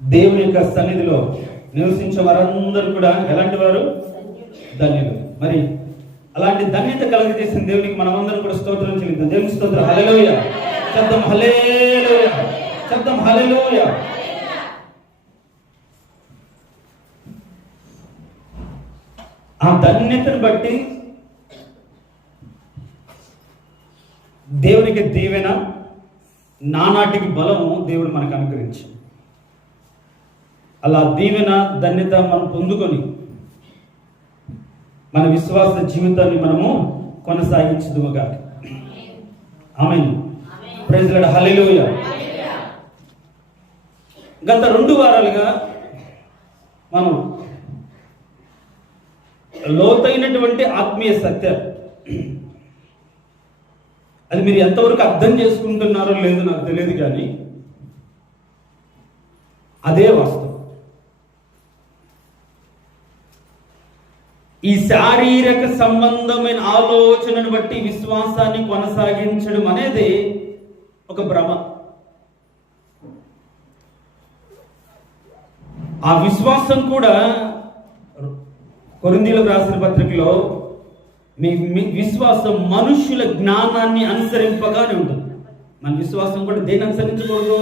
దేవుని యొక్క సన్నిధిలో నివసించే వారందరూ కూడా ఎలాంటి వారు? ధన్యులు. మరి అలాంటి ధన్యత కలుగజేసిన దేవునికి మనమందరం కూడా స్తోత్రం చెల్లిద్దాం. దేవునికి స్తోత్రం. హల్లెలూయా. శబ్దం హల్లెలూయా. శబ్దం హల్లెలూయా. ఆ ధన్యతను బట్టి దేవునికి దీవెన, నానాటికి బలము దేవుడు మనకు అనుగ్రహించి, అలా దీవెన ధన్యత మనం పొందుకొని మన విశ్వాస జీవితాన్ని మనము కొనసాగించుదుముగా. ఆమేన్. Praise lord. హల్లెలూయా. గత 2 వారాలుగా మనం లోతైనటువంటి ఆత్మీయ సత్యం, అది మీరు ఎంతవరకు అర్థం చేసుకుంటున్నారో లేదో నాకు తెలియదు, కానీ అదే వాస్తవం. ఈ శారీరక సంబంధమైన ఆలోచనను బట్టి విశ్వాసాన్ని కొనసాగించడం అనేది ఒక భ్రమ. ఆ విశ్వాసం కూడా కొరింథీయులకు రాసిన పత్రికలో మీ విశ్వాసం మనుష్యుల జ్ఞానాన్ని అనుసరింపగానే ఉంటుంది. మన విశ్వాసం కూడా దేన్ని అనుసరించకూడదు?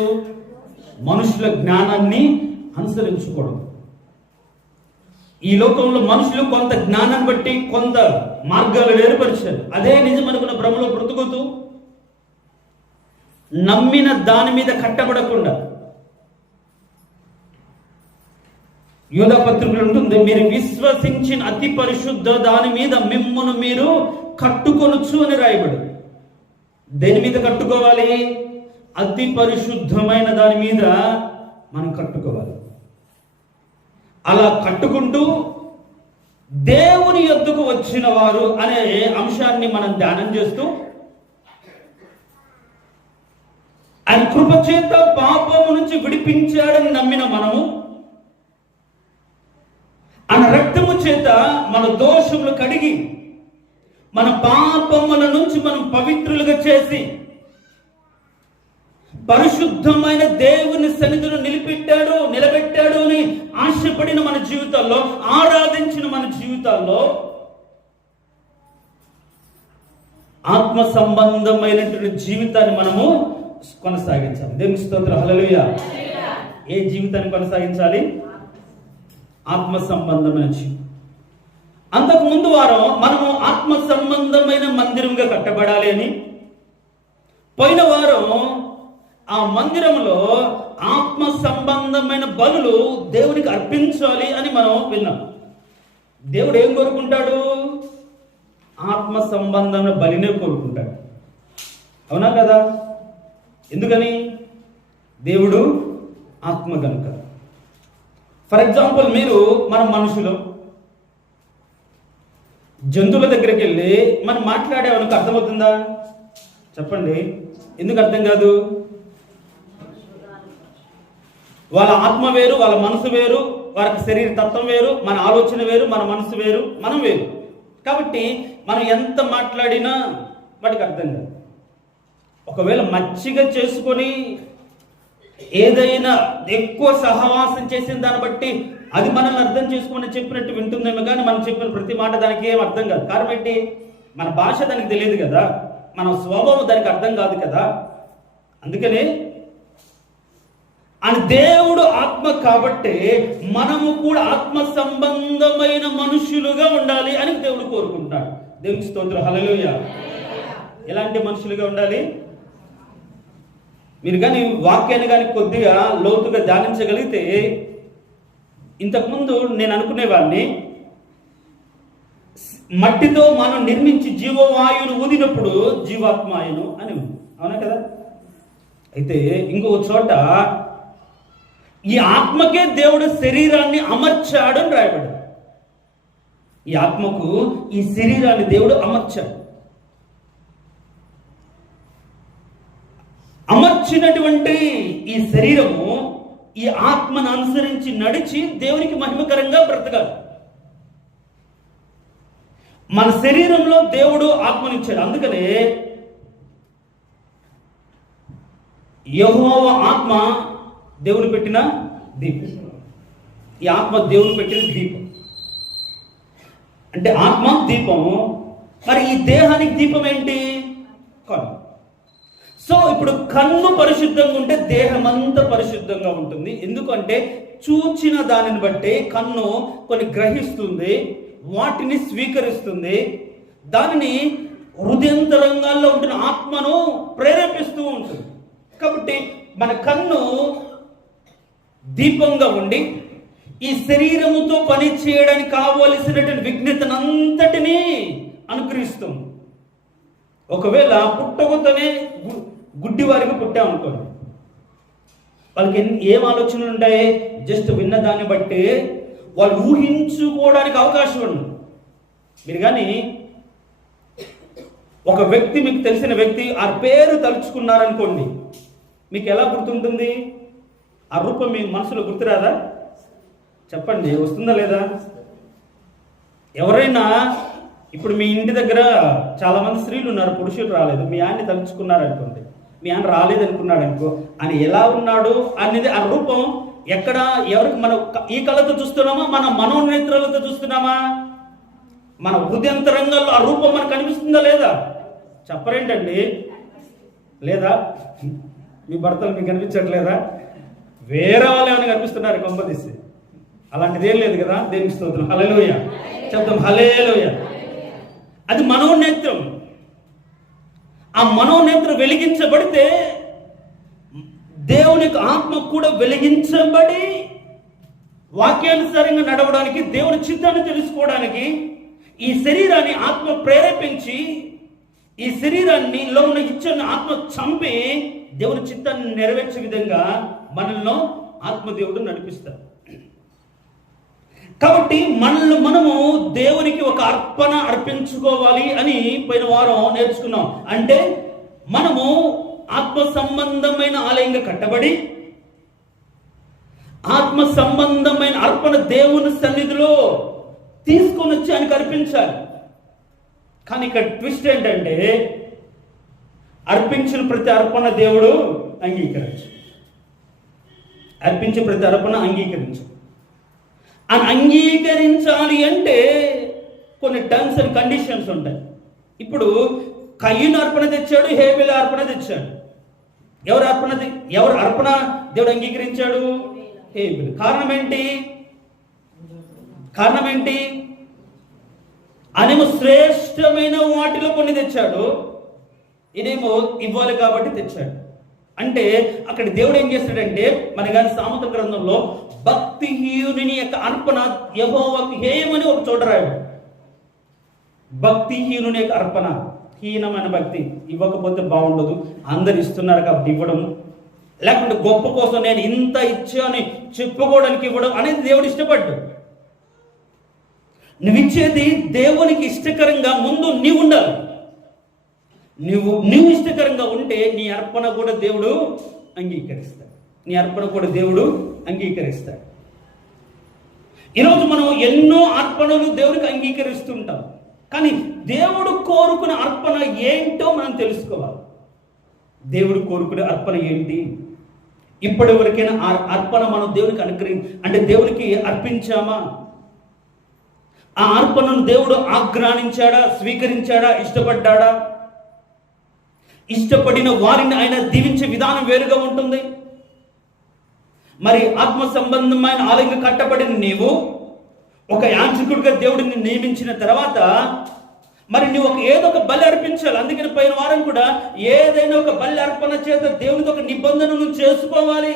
మనుషుల జ్ఞానాన్ని అనుసరించకూడదు. ఈ లోకంలో మనుషులు కొంత జ్ఞానాన్ని బట్టి కొంత మార్గాలు ఏర్పరిచారు. అదే నిజం అనుకున్న భ్రమలో బ్రతుకుతూ నమ్మిన దాని మీద కట్టబడకుండా, యూదా పత్రికలు ఉంటుంది, మీరు విశ్వసించిన అతి పరిశుద్ధ దాని మీద మిమ్మును మీరు కట్టుకొనొచ్చు అని రాయబడి. దేని మీద కట్టుకోవాలి? అతి పరిశుద్ధమైన దాని మీద మనం కట్టుకోవాలి. అలా కట్టుకుంటూ దేవుని యొద్దకు వచ్చిన వారు అనే అంశాన్ని మనం ధ్యానం చేస్తూ, ఆయన కృపచేత పాపము నుంచి విడిపించాడని నమ్మిన మనము, ఆయన రక్తము చేత మన దోషములు కడిగి మన పాపముల నుంచి మనం పవిత్రులుగా చేసి పరిశుద్ధమైన దేవుని సన్నిధిలో నిలబెట్టాడు అని ఆశపడిన మన జీవితాల్లో, ఆరాధించిన మన జీవితాల్లో ఆత్మ సంబంధమైనటువంటి జీవితాన్ని మనము కొనసాగించాలి. దేవుని స్తోత్రం. హల్లెలూయా. ఏ జీవితాన్ని కొనసాగించాలి? ఆత్మ సంబంధమైన జీవితం. అంతకు ముందు వారం మనము ఆత్మ సంబంధమైన మందిరంగా కట్టబడాలి అని, పోయిన వారం ఆ మందిరంలో ఆత్మ సంబంధమైన బలులు దేవునికి అర్పించాలి అని మనం విన్నాం. దేవుడు ఏం కోరుకుంటాడు? ఆత్మ సంబంధమైన బలినే కోరుకుంటాడు. అవునా కదా? ఎందుకని? దేవుడు ఆత్మ కనుక. ఫర్ ఎగ్జాంపుల్, మనం మనుషులు జంతువుల దగ్గరికి వెళ్ళి మనం మాట్లాడేవానికి అర్థమవుతుందా? చెప్పండి. ఎందుకు అర్థం కాదు? వాళ్ళ ఆత్మ వేరు, వాళ్ళ మనసు వేరు, వారికి శరీర తత్వం వేరు, మన ఆలోచన వేరు, మన మనసు వేరు, మనం వేరు. కాబట్టి మనం ఎంత మాట్లాడినా వాటికి అర్థం కాదు. ఒకవేళ మచ్చిగా చేసుకొని ఏదైనా ఎక్కువ సహవాసం చేసిన దాన్ని బట్టి అది మనల్ని అర్థం చేసుకుని చెప్పినట్టు వింటుందేమో, కానీ మనం చెప్పిన ప్రతి మాట దానికి ఏం అర్థం కాదు. కారణం ఏంటి? మన భాష దానికి తెలియదు కదా, మన స్వభావం దానికి అర్థం కాదు కదా. అందుకనే అని దేవుడు ఆత్మ కాబట్టి మనము కూడా ఆత్మ సంబంధమైన మనుషులుగా ఉండాలి అని దేవుడు కోరుకుంటాడు. దేవునికి స్తోత్రం. హల్లెలూయా. ఎలాంటి మనుషులుగా ఉండాలి? మీరు కానీ వాక్యాన్ని కానీ కొద్దిగా లోతుగా ధ్యానించగలిగితే, ఇంతకుముందు నేను అనుకునేవాడిని, మట్టితో మనం నిర్మించి జీవవాయువును ఊదినప్పుడు జీవాత్మాయును అని ఉంది. అవునా కదా? అయితే ఇంకొక చోట ఈ ఆత్మకే దేవుడు శరీరాన్ని అమర్చాడు అని రాయబడ్డాడు. ఈ ఆత్మకు ఈ శరీరాన్ని దేవుడు అమర్చాడు. అమర్చినటువంటి ఈ శరీరము ఈ ఆత్మను అనుసరించి నడిచి దేవునికి మహిమకరంగా బ్రతకాలి. మన శరీరంలో దేవుడు ఆత్మనిచ్చాడు. అందుకనే యెహోవా ఆత్మ దేవుడు పెట్టిన దీపం. ఈ ఆత్మ దేవుడు పెట్టిన దీపం. అంటే ఆత్మ దీపం. మరి ఈ దేహానికి దీపం ఏంటి? కన్ను. సో ఇప్పుడు కన్ను పరిశుద్ధంగా ఉంటే దేహం అంతా పరిశుద్ధంగా ఉంటుంది. ఎందుకంటే చూచిన దానిని బట్టి కన్ను కొన్ని గ్రహిస్తుంది, వాటిని స్వీకరిస్తుంది, దానిని హృదయంతరంగాల్లో ఉంటున్న ఆత్మను ప్రేరేపిస్తూ ఉంటుంది. కాబట్టి మన కన్ను దీపంగా ఉండి ఈ శరీరముతో పని చేయడానికి కావలసినటువంటి విఘ్నతనంతటినీ అనుగ్రహిస్తుంది. ఒకవేళ పుట్టకతోనే గుడ్డి వారికి పుట్టామనుకోండి, వాళ్ళకి ఏం ఆలోచనలు ఉంటాయి? జస్ట్ విన్న దాన్ని బట్టి వాళ్ళు ఊహించుకోవడానికి అవకాశం ఉంది. మీరు కానీ ఒక వ్యక్తి, మీకు తెలిసిన వ్యక్తి ఆ పేరు తలుచుకున్నారనుకోండి, మీకు ఎలా గుర్తుంటుంది? ఆ రూపం మీ మనసులో గుర్తురాదా? చెప్పండి, వస్తుందా లేదా? ఎవరైనా ఇప్పుడు మీ ఇంటి దగ్గర చాలా మంది స్త్రీలు ఉన్నారు, పురుషులు రాలేదు, మీ ఆయన్ని తలుచుకున్నారనుకోండి, మీ ఆయన రాలేదు అనుకున్నాడు అనుకో, ఆయన ఎలా ఉన్నాడు అనేది ఆ రూపం ఎక్కడ, ఎవరికి మనం ఈ కళ్ళతో చూస్తున్నామా, మన మనోనేత్రాలతో చూస్తున్నామా, మన హృదయంతరంగాల్లో ఆ రూపం మనకు కనిపిస్తుందా లేదా? చెప్పరేంటండి? లేదా మీ భర్తలు మీకు కనిపించట్లేదా? వేరే వాళ్ళు ఏమైనా కనిపిస్తున్నారు కొంపదీసి? అలాంటిదేం లేదు కదా. దేవునికి స్తోత్రం. హల్లెలూయా చెప్తాం. హల్లెలూయా. అది మనోనేత్రం. ఆ మనోనేత్రం వెలిగించబడితే దేవుని ఆత్మ కూడా వెలిగించబడి వాక్యానుసారంగా నడవడానికి, దేవుని చిత్తాన్ని తెలుసుకోవడానికి ఈ శరీరాన్ని ఆత్మ ప్రేరేపించి, ఈ శరీరాన్ని లో ఉన్న ఇచ్చని ఆత్మ చంపి దేవుని చిత్తాన్ని నెరవేర్చే విధంగా మనల్ని ఆత్మదేవుడు నడిపిస్తాడు. కాబట్టి మనము దేవునికి ఒక అర్పణ అర్పించుకోవాలి అని పోయిన వారం నేర్చుకున్నాం. అంటే మనము ఆత్మ సంబంధమైన ఆలయంగా కట్టబడి ఆత్మ సంబంధమైన అర్పణ దేవుని సన్నిధిలో తీసుకొని వచ్చి ఆయనకు అర్పించాలి. కానీ ఇక్కడ ట్విస్ట్ ఏంటంటే, అర్పించిన ప్రతి అర్పణ దేవుడు అంగీకరించు. అర్పించే ప్రతి అర్పణ అంగీకరించు. అని అంగీకరించాలి అంటే కొన్ని టర్మ్స్ అండ్ కండిషన్స్ ఉంటాయి. ఇప్పుడు కయ్యూను అర్పణ తెచ్చాడు, హేబెలు అర్పణ తెచ్చాడు. ఎవరు అర్పణ దేవుడు అంగీకరించాడు? హేబెలు. కారణం ఏంటి? అనేమో శ్రేష్టమైన వాటిలో కొన్ని తెచ్చాడు, ఇదేమో ఇవ్వాలి కాబట్టి తెచ్చాడు. అంటే అక్కడ దేవుడు ఏం చేస్తాడంటే, మన గారి సామెతల గ్రంథంలో భక్తిహీనుని యొక్క అర్పణ యెహోవాకు హేయమని ఒక చోట రాయడు. భక్తిహీనుని యొక్క అర్పణ, హీనమైన భక్తి, ఇవ్వకపోతే బాగుండదు, అందరు ఇస్తున్నారు కాబట్టి ఇవ్వడం, లేకుంటే గొప్ప కోసం నేను ఇంత ఇచ్చాని చెప్పుకోవడానికి ఇవ్వడం అనేది దేవుడు ఇష్టపడ్డు. నువ్విచ్చేది దేవునికి ఇష్టకరంగా ముందు నీవు ఉండాలి. నువ్వు ఇష్టకరంగా ఉంటే నీ అర్పణ కూడా దేవుడు అంగీకరిస్తాడు. ఈరోజు మనం ఎన్నో అర్పణలు దేవుడికి అంగీకరిస్తుంటాం. కానీ దేవుడు కోరుకునే అర్పణ ఏంటో మనం తెలుసుకోవాలి. దేవుడు కోరుకునే అర్పణ ఏంటి? ఇప్పటి వరకైనా అర్పణ మనం దేవునికి అంటే దేవునికి అర్పించామా? ఆ అర్పణను దేవుడు ఆగ్రానించాడా, స్వీకరించాడా, ఇష్టపడ్డాడా? ఇష్టపడిన వారిని ఆయన దీవించే విధానం వేరుగా ఉంటుంది. మరి ఆత్మ సంబంధమైన ఆలయంగా కట్టబడిన నీవు ఒక యాజకుడిగా దేవుడిని నియమించిన తర్వాత మరి నువ్వు ఏదో ఒక బలి అర్పించాలి. అందుకని పోయిన వారం కూడా ఏదైనా ఒక బలి అర్పణ చేత దేవునితో ఒక నిబంధనను చేసుకోవాలి.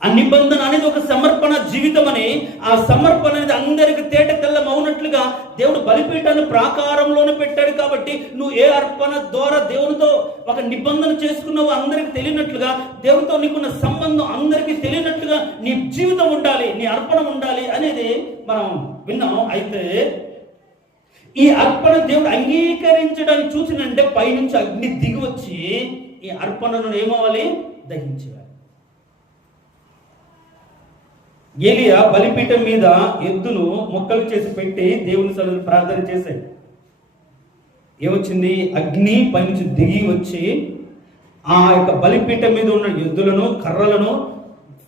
ఆ నిబంధన అనేది ఒక సమర్పణ జీవితం అని, ఆ సమర్పణ అనేది అందరికి తేట తెల్లం అవునట్లుగా దేవుడు బలిపీఠాన్ని ప్రాకారంలోనే పెట్టాడు. కాబట్టి నువ్వు ఏ అర్పణ ద్వారా దేవునితో ఒక నిబంధన చేసుకున్నావు అందరికి తెలియనట్లుగా, దేవునితో నీకున్న సంబంధం అందరికీ తెలియనట్లుగా నీ జీవితం ఉండాలి, నీ అర్పణ ఉండాలి అనేది మనం విన్నాం. అయితే ఈ అర్పణ దేవుడు అంగీకరించడానికి చూసినంటే పైనుంచి అగ్ని దిగి వచ్చి ఈ అర్పణను ఏమవ్వాలి? దహించాలి. ఏలియా బలిపీఠం మీద ఎద్దును మొక్కలు చేసి పెట్టి దేవుని సన్నిధిలో ప్రార్థన చేశాడు. ఏమొచ్చింది? అగ్ని పైనుంచి దిగి వచ్చి ఆ యొక్క బలిపీఠం మీద ఉన్న ఎద్దులను, కర్రలను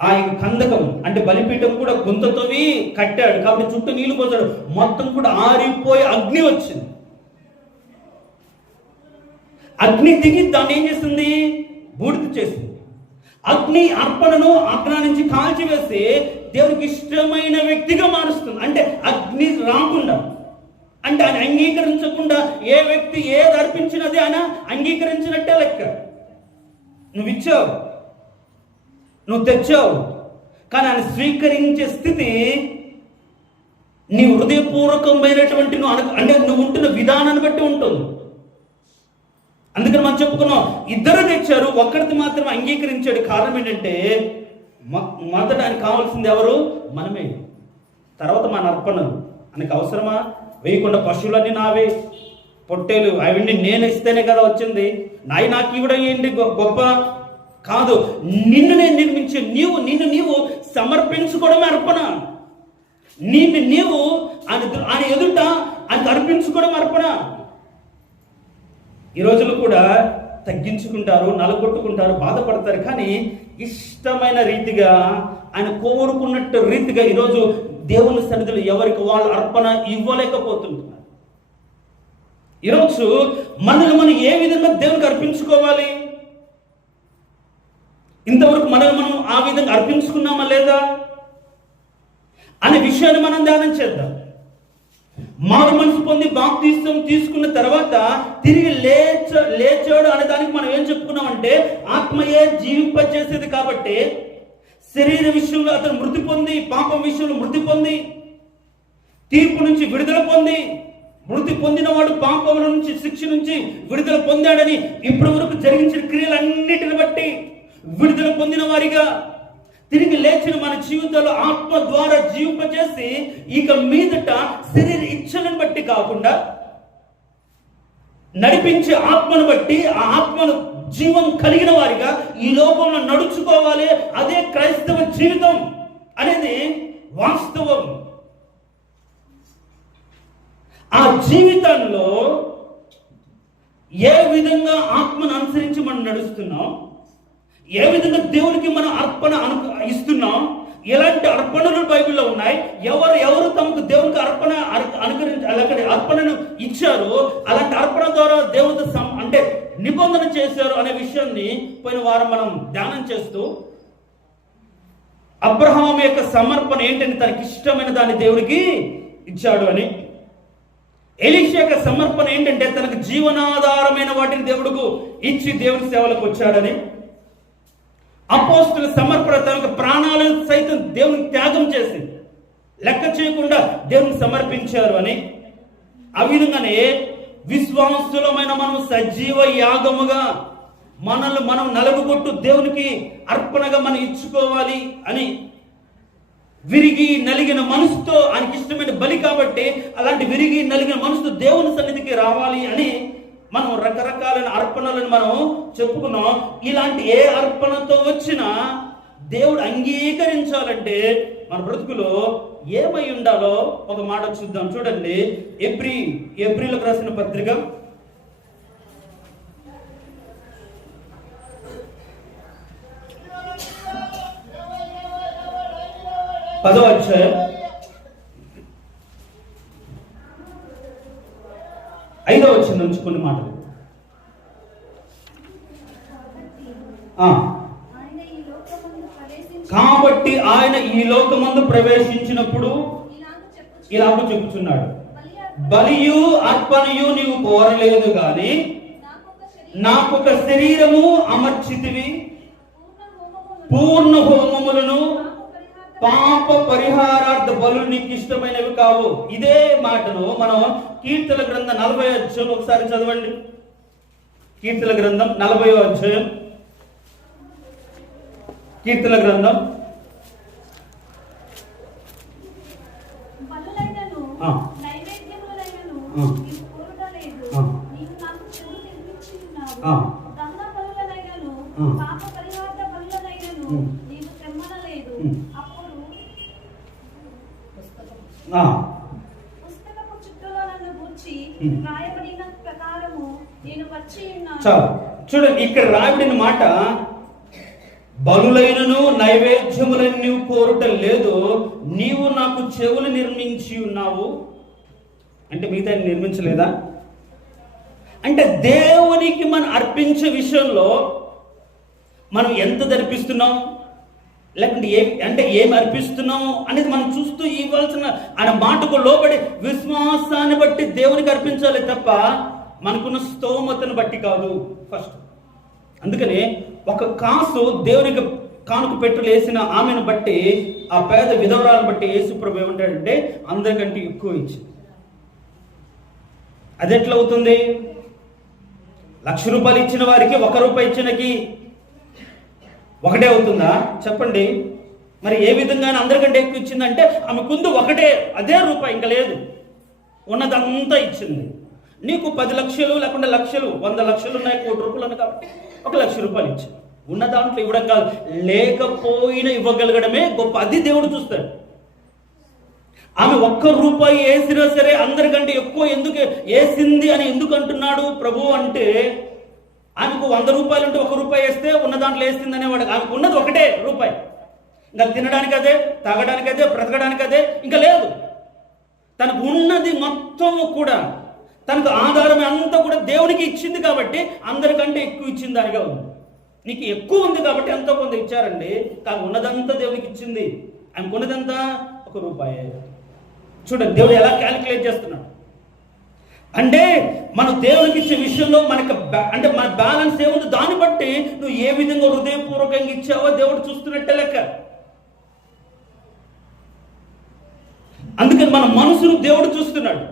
ఆ కందకం అంటే బలిపీఠం కూడా గుంతతోవి కట్టాడు కాబట్టి చుట్టూ నీళ్లు పోసాడు, మొత్తం కూడా ఆరిపోయి అగ్ని వచ్చింది. అగ్ని దిగి దాన్ని ఏం చేస్తుంది? బూడిద చేసింది. అగ్ని అర్పణను అగ్ని నుంచి కాల్చివేసి దేవునికి ఇష్టమైన వ్యక్తిగా మారుస్తుంది. అంటే అగ్ని రాకుండా, అంటే ఆయన అంగీకరించకుండా ఏ వ్యక్తి ఏది అర్పించినది ఆయన అంగీకరించినట్టే లెక్క. నువ్వు ఇచ్చావు, నువ్వు తెచ్చావు, కానీ ఆయన స్వీకరించే స్థితి నీ హృదయపూర్వకమైనటువంటి అంటే నువ్వు ఉంటున్న విధానాన్ని బట్టి ఉంటుంది. అందుకని మనం చెప్పుకున్నాం, ఇద్దరు తెచ్చారు, ఒక్కడిది మాత్రం అంగీకరించాడు. కారణం ఏంటంటే మొదట ఆయన కావాల్సింది ఎవరు? మనమే. తర్వాత మన అర్పణలు. ఆయనకు అవసరమా? వేయకుండా పశువులన్నీ నావే, పొట్టేలు అవన్నీ నేను ఇస్తేనే కదా వచ్చింది, నాకు ఇవ్వడం ఏంటి గొప్ప కాదు. నిన్ను నేను నిర్మించే నిన్ను నీవు సమర్పించుకోవడమే అర్పణ. నీవు ఆయన ఎదుట ఆయనకు అర్పించుకోవడం అర్పణ. ఈ రోజులు కూడా తగ్గించుకుంటారు, నలగొట్టుకుంటారు, బాధపడతారు, కానీ ఇష్టమైన రీతిగా ఆయన కోరుకున్నట్టు రీతిగా ఈరోజు దేవుని సన్నిధిలో ఎవరికి వాళ్ళు అర్పణ ఇవ్వలేకపోతుంటున్నారు. ఈరోజు మనల్ని మనం ఏ విధంగా దేవునికి అర్పించుకోవాలి? ఇంతవరకు మనల్ని మనం ఆ విధంగా అర్పించుకున్నామా లేదా అనే విషయాన్ని మనం ధ్యానం చేద్దాం. మారు మనసు పొంది బాప్తిసం తీసుకున్న తర్వాత తిరిగి లేచాడు అనే దానికి మనం ఏం చెప్పుకున్నామంటే ఆత్మయే జీవింపచేసేది. కాబట్టి శరీర విషయంలో అతను మృతి పొంది, పాపం విషయంలో మృతి పొంది, తీర్పు నుంచి విడుదల పొంది, మృతి పొందిన వాడు పాపముల నుంచి, శిక్ష నుంచి విడుదల పొందాడని ఇప్పటి వరకు జరిగించిన క్రియలన్నిటిని బట్టి విడుదల పొందిన వారిగా తిరిగి లేచిన మన జీవితంలో ఆత్మ ద్వారా జీవింపజేసి ఇక మీదట శరీర ఇచ్చలను బట్టి కాకుండా నడిపించే ఆత్మను బట్టి ఆ ఆత్మను జీవం కలిగిన వారిగా ఈ లోకంలో నడుచుకోవాలి. అదే క్రైస్తవ జీవితం అనేది వాస్తవం. ఆ జీవితంలో ఏ విధంగా ఆత్మను అనుసరించి మనం నడుస్తున్నాం, ఏ విధంగా దేవునికి మనం అర్పణ ఇస్తున్నాం, ఎలాంటి అర్పణలు బైబిల్లో ఉన్నాయి, ఎవరు తమకు దేవునికి అర్పణను ఇచ్చారు, అలాంటి అర్పణ ద్వారా దేవునితో అంటే నిబంధన చేశారు అనే విషయాన్ని పోయిన వారం మనం ధ్యానం చేస్తూ అబ్రహాం యొక్క సమర్పణ ఏంటని తనకి ఇష్టమైన దాన్ని దేవుడికి ఇచ్చాడు అని, ఎలీషా యొక్క సమర్పణ ఏంటంటే తనకు జీవనాధారమైన వాటిని దేవుడికి ఇచ్చి దేవుని సేవలకు వచ్చాడని, అపోస్తుల సమర్పణ తనకు ప్రాణాలను సైతం దేవుని త్యాగం చేసి లెక్క చేయకుండా దేవుని సమర్పించారు అని, ఆ విధంగానే విశ్వాసులమైన మనం సజీవ యాగముగా మనల్ని మనం నలుగుగొట్టు దేవునికి అర్పణగా మనం ఇచ్చుకోవాలి అని, విరిగి నలిగిన మనసుతో ఆయనకి ఇష్టమైన బలి కాబట్టి అలాంటి విరిగి నలిగిన మనసుతో దేవుని సన్నిధికి రావాలి అని మనం రకరకాలైన అర్పణలను మనం చెప్పుకున్నాం. ఇలాంటి ఏ అర్పణతో వచ్చినా దేవుడు అంగీకరించాలంటే మన బ్రతుకులో ఏమై ఉండాలో ఒక మాట చూద్దాం. చూడండి, ఏప్రిల్కి రాసిన పత్రిక 10వ అధ్యాయం 5వ వచనం నుంచి కొన్ని మాటలు. కాబట్టి ఆయన ఈ లోకమందు ప్రవేశించినప్పుడు ఇలాగ చెప్పుచున్నాడు, బలియు అర్పణయు నీవు కోరలేదు గాని నాకొక శరీరము అమర్చితివి, పూర్ణ హోమములను పాప పరిహారార్థ బలు నీకు ఇష్టమైనవి కావు. ఇదే మాటను మనం కీర్తన గ్రంథం 40వ అధ్యాయం ఒకసారి చదవండి. కీర్తన గ్రంథం 40వ అధ్యాయం, కీర్తన గ్రంథం చాలు చూడండి, ఇక్కడ రాయబడిన మాట బలులైనను నైవేద్యములను నీవు కోరుట లేదు, నీవు నాకు చెవులు నిర్మించి ఉన్నావు. అంటే మిగతా నిర్మించలేదా? అంటే దేవునికి మనం అర్పించే విషయంలో మనం ఎంత అర్పిస్తున్నాం, లేకుంటే ఏమి అర్పిస్తున్నాం అనేది మనం చూస్తూ ఇవ్వాల్సిన ఆయన మాటకు లోబడి విశ్వాసాన్ని బట్టి దేవునికి అర్పించాలి తప్ప మనకున్న స్తోమతను బట్టి కాదు ఫస్ట్. అందుకని ఒక కాసు దేవునికి కానుక పెట్టులు వేసిన ఆమెను బట్టి, ఆ పేద విధవరాలను బట్టి యేసుప్రభు ఏమంటాడంటే అందరికంటే ఎక్కువ ఇచ్చింది. అది ఎట్లా అవుతుంది? 1,00,000 రూపాయలు ఇచ్చిన వారికి 1 రూపాయి ఇచ్చినకి ఒకటే అవుతుందా? చెప్పండి. మరి ఏ విధంగా అందరికంటే ఎక్కువ ఇచ్చిందంటే ఆమె కుందు ఒకటే, అదే రూపాయి, ఇంకా లేదు, ఉన్నదంతా ఇచ్చింది. నీకు 10 లక్షలు లేకుండా లక్షలు 100 లక్షలు ఉన్నాయి, 1 కోటి రూపాయలు ఉన్నాయి కాబట్టి 1,00,000 రూపాయలు ఇచ్చింది. ఉన్న దాంట్లో ఇవ్వడం కాదు, లేకపోయినా ఇవ్వగలగడమే గొప్ప. అది దేవుడు చూస్తాడు. ఆమె 1 రూపాయి వేసినా సరే అందరికంటే ఎక్కువ ఎందుకు వేసింది అని ఎందుకు అంటున్నాడు ప్రభు అంటే, ఆమెకు 100 రూపాయలు ఉంటే 1 రూపాయి వేస్తే ఉన్న దాంట్లో వేసింది అనేవాడు. ఆమెకు ఉన్నది 1 రూపాయి, ఇంకా తినడానికి అదే, తాగడానికి అదే, బ్రతకడానికి అదే, ఇంకా లేదు. తనకు ఉన్నది మొత్తం కూడా, తనకు ఆధారం అంతా కూడా దేవునికి ఇచ్చింది కాబట్టి అందరికంటే ఎక్కువ ఇచ్చింది దానిగా ఉంది. నీకు ఎక్కువ ఉంది కాబట్టి ఎంతో కొంత ఇచ్చారండి, కానీ ఉన్నదంతా దేవునికి ఇచ్చింది. ఆమెకు ఉన్నదంతా 1 రూపాయి. చూడండి దేవుడు ఎలా క్యాలిక్యులేట్ చేస్తున్నాడు అంటే, మనం దేవునికి ఇచ్చే విషయంలో మనకి అంటే మన బ్యాలెన్స్ ఏముంది దాన్ని బట్టి నువ్వు ఏ విధంగా హృదయపూర్వకంగా ఇచ్చావో దేవుడు చూస్తున్నట్టే లెక్క. అందుకని మన మనసును దేవుడు చూస్తున్నాడు,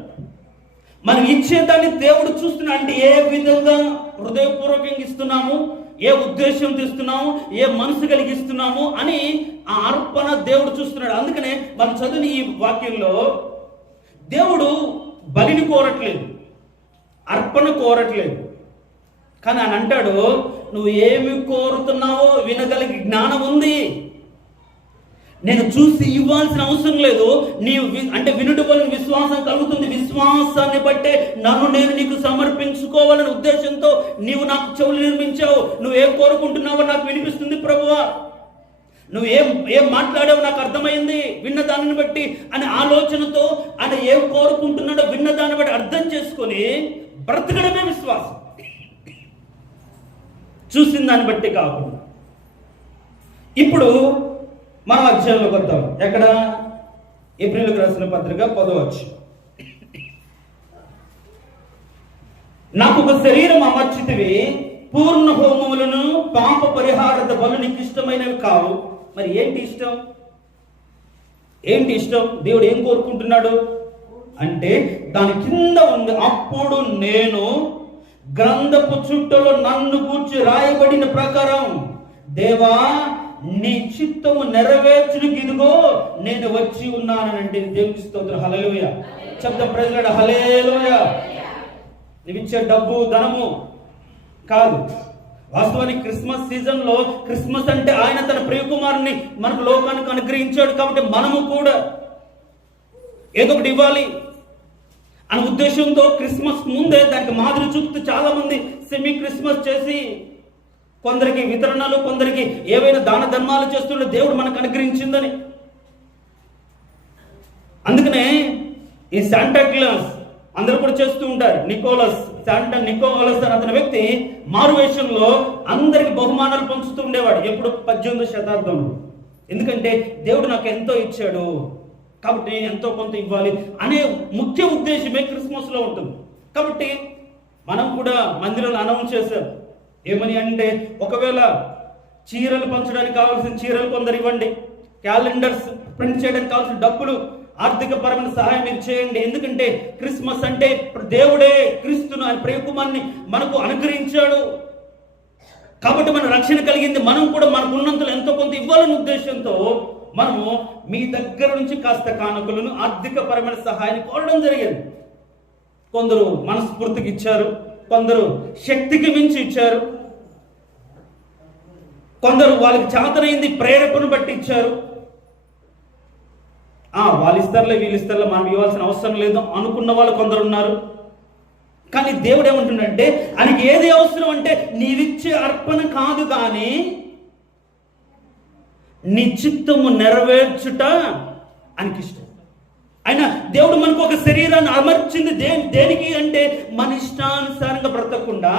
మనం ఇచ్చేదాన్ని దేవుడు చూస్తున్నాడు. అంటే ఏ విధంగా హృదయపూర్వకంగా ఇస్తున్నాము, ఏ ఉద్దేశంతో ఇస్తున్నాము, ఏ మనసు కలిగిస్తున్నాము అని ఆ అర్పణ దేవుడు చూస్తున్నాడు. అందుకనే మనం చదివిన ఈ వాక్యంలో దేవుడు బలిని కోరట్లేదు, అర్పణ కోరట్లేదు. కానీ ఆయన అంటాడు, నువ్వు ఏమి కోరుతున్నావో వినగలిగే జ్ఞానం ఉంది, నేను చూసి ఇవ్వాల్సిన అవసరం లేదు. నీవు అంటే వినుట వలన విశ్వాసం కలుగుతుంది, విశ్వాసాన్ని బట్టే నేను నీకు సమర్పించుకోవాలనే ఉద్దేశంతో నీవు నాకు చెవులు నిర్మించావు. నువ్వేం కోరుకుంటున్నావో నాకు వినిపిస్తుంది ప్రభువా, నువ్వు ఏం మాట్లాడావు నాకు అర్థమైంది విన్న దానిని బట్టి అనే ఆలోచనతో ఆయన ఏం కోరుకుంటున్నాడో విన్న దాన్ని బట్టి అర్థం చేసుకొని బ్రతకడమే విశ్వాసం, చూసిన దాన్ని బట్టి కాకుండా. ఇప్పుడు మనం అధ్యాయంలోకి వద్దాం. ఎక్కడ? ఏప్రిల్కి రాసిన పత్రిక 10వ అధ్యాయం. నాకు ఒక శరీరం అమర్చితివి, పూర్ణ హోమములను పాప పరిహారత బలు నీకు ఇష్టమైనవి కావు. మరి ఏంటి ఇష్టం? ఏంటి ఇష్టం? దేవుడు ఏం కోరుకుంటున్నాడు అంటే దాని కింద ఉంది, అప్పుడు నేను గ్రంథపు చుట్టలో నన్ను గూర్చి రాయబడిన ప్రకారం దేవా నీ చిత్తము నెరవేర్చునికి ఇదిగో నేను వచ్చి ఉన్నానంటే దేవునికి స్తోత్రం. హల్లెలూయా చెప్తాం ప్రజలాడు, హల్లెలూయా. నీవిచ్చే డబ్బు ధనము కాదు. వాస్తవానికి క్రిస్మస్ సీజన్లో, క్రిస్మస్ అంటే ఆయన తన ప్రియకుమారుని మనకు లోకానికి అనుగ్రహించాడు కాబట్టి మనము కూడా ఏదో ఒకటి ఇవ్వాలి అనే ఉద్దేశంతో క్రిస్మస్ ముందే దానికి మాదిరి చూపుతూ చాలా మంది సెమీ క్రిస్మస్ చేసి కొందరికి వితరణలు, కొందరికి ఏవైనా దాన ధర్మాలు చేస్తుంటే దేవుడు మనకు అనుగ్రహించిందని. అందుకనే ఈ శాంటా క్లాస్ అందరూ కూడా చేస్తూ ఉంటారు. శాంటా నికోలస్ అని అతని వ్యక్తి మారువేషంలో అందరికి బహుమానాలు పంచుతూ ఉండేవాడు ఎప్పుడు 18వ శతాబ్దంలో. ఎందుకంటే దేవుడు నాకు ఎంతో ఇచ్చాడు కాబట్టి నేను ఎంతో కొంత ఇవ్వాలి అనే ముఖ్య ఉద్దేశమే క్రిస్మస్ లో ఉంటుంది. కాబట్టి మనం కూడా మందిరంలో అనౌన్స్ చేశాం ఏమని అంటే, ఒకవేళ చీరలు పంచడానికి కావాల్సిన చీరలు కొందరు ఇవ్వండి, క్యాలెండర్స్ ప్రింట్ చేయడానికి కావాల్సిన డబ్బులు, ఆర్థిక పరమైన సహాయం మీరు చేయండి. ఎందుకంటే క్రిస్మస్ అంటే దేవుడే క్రీస్తును ఆయన ప్రియకుమారుని మనకు అనుగ్రహించాడు కాబట్టి మన రక్షణ కలిగింది. మనం కూడా మనకు ఉన్నంతలో ఎంతో కొంత ఇవ్వాలనే ఉద్దేశంతో మనము మీ దగ్గర నుంచి కాస్త కానుకలను, ఆర్థిక పరమైన సహాయాన్ని కోరడం జరిగింది. కొందరు మనస్ఫూర్తికి ఇచ్చారు, కొందరు శక్తికి మించి ఇచ్చారు, కొందరు వాళ్ళకి చేతనైంది ప్రేరేపణ బట్టి ఇచ్చారు. వాళ్ళు ఇస్తారులే వీళ్ళు ఇస్తారులే మనం ఇవ్వాల్సిన అవసరం లేదు అనుకున్న వాళ్ళు కొందరు ఉన్నారు. కానీ దేవుడు ఏమంటుండంటే, ఆయనకి ఏది అవసరం అంటే నీవిచ్చే అర్పణ కాదు, కానీ నీ చిత్తము నెరవేర్చుట ఆయనకి ఇష్టం. ఆయన దేవుడు మనకు ఒక శరీరాన్ని అమర్చింది దేనికి అంటే మన ఇష్టానుసారంగా బ్రతకకుండా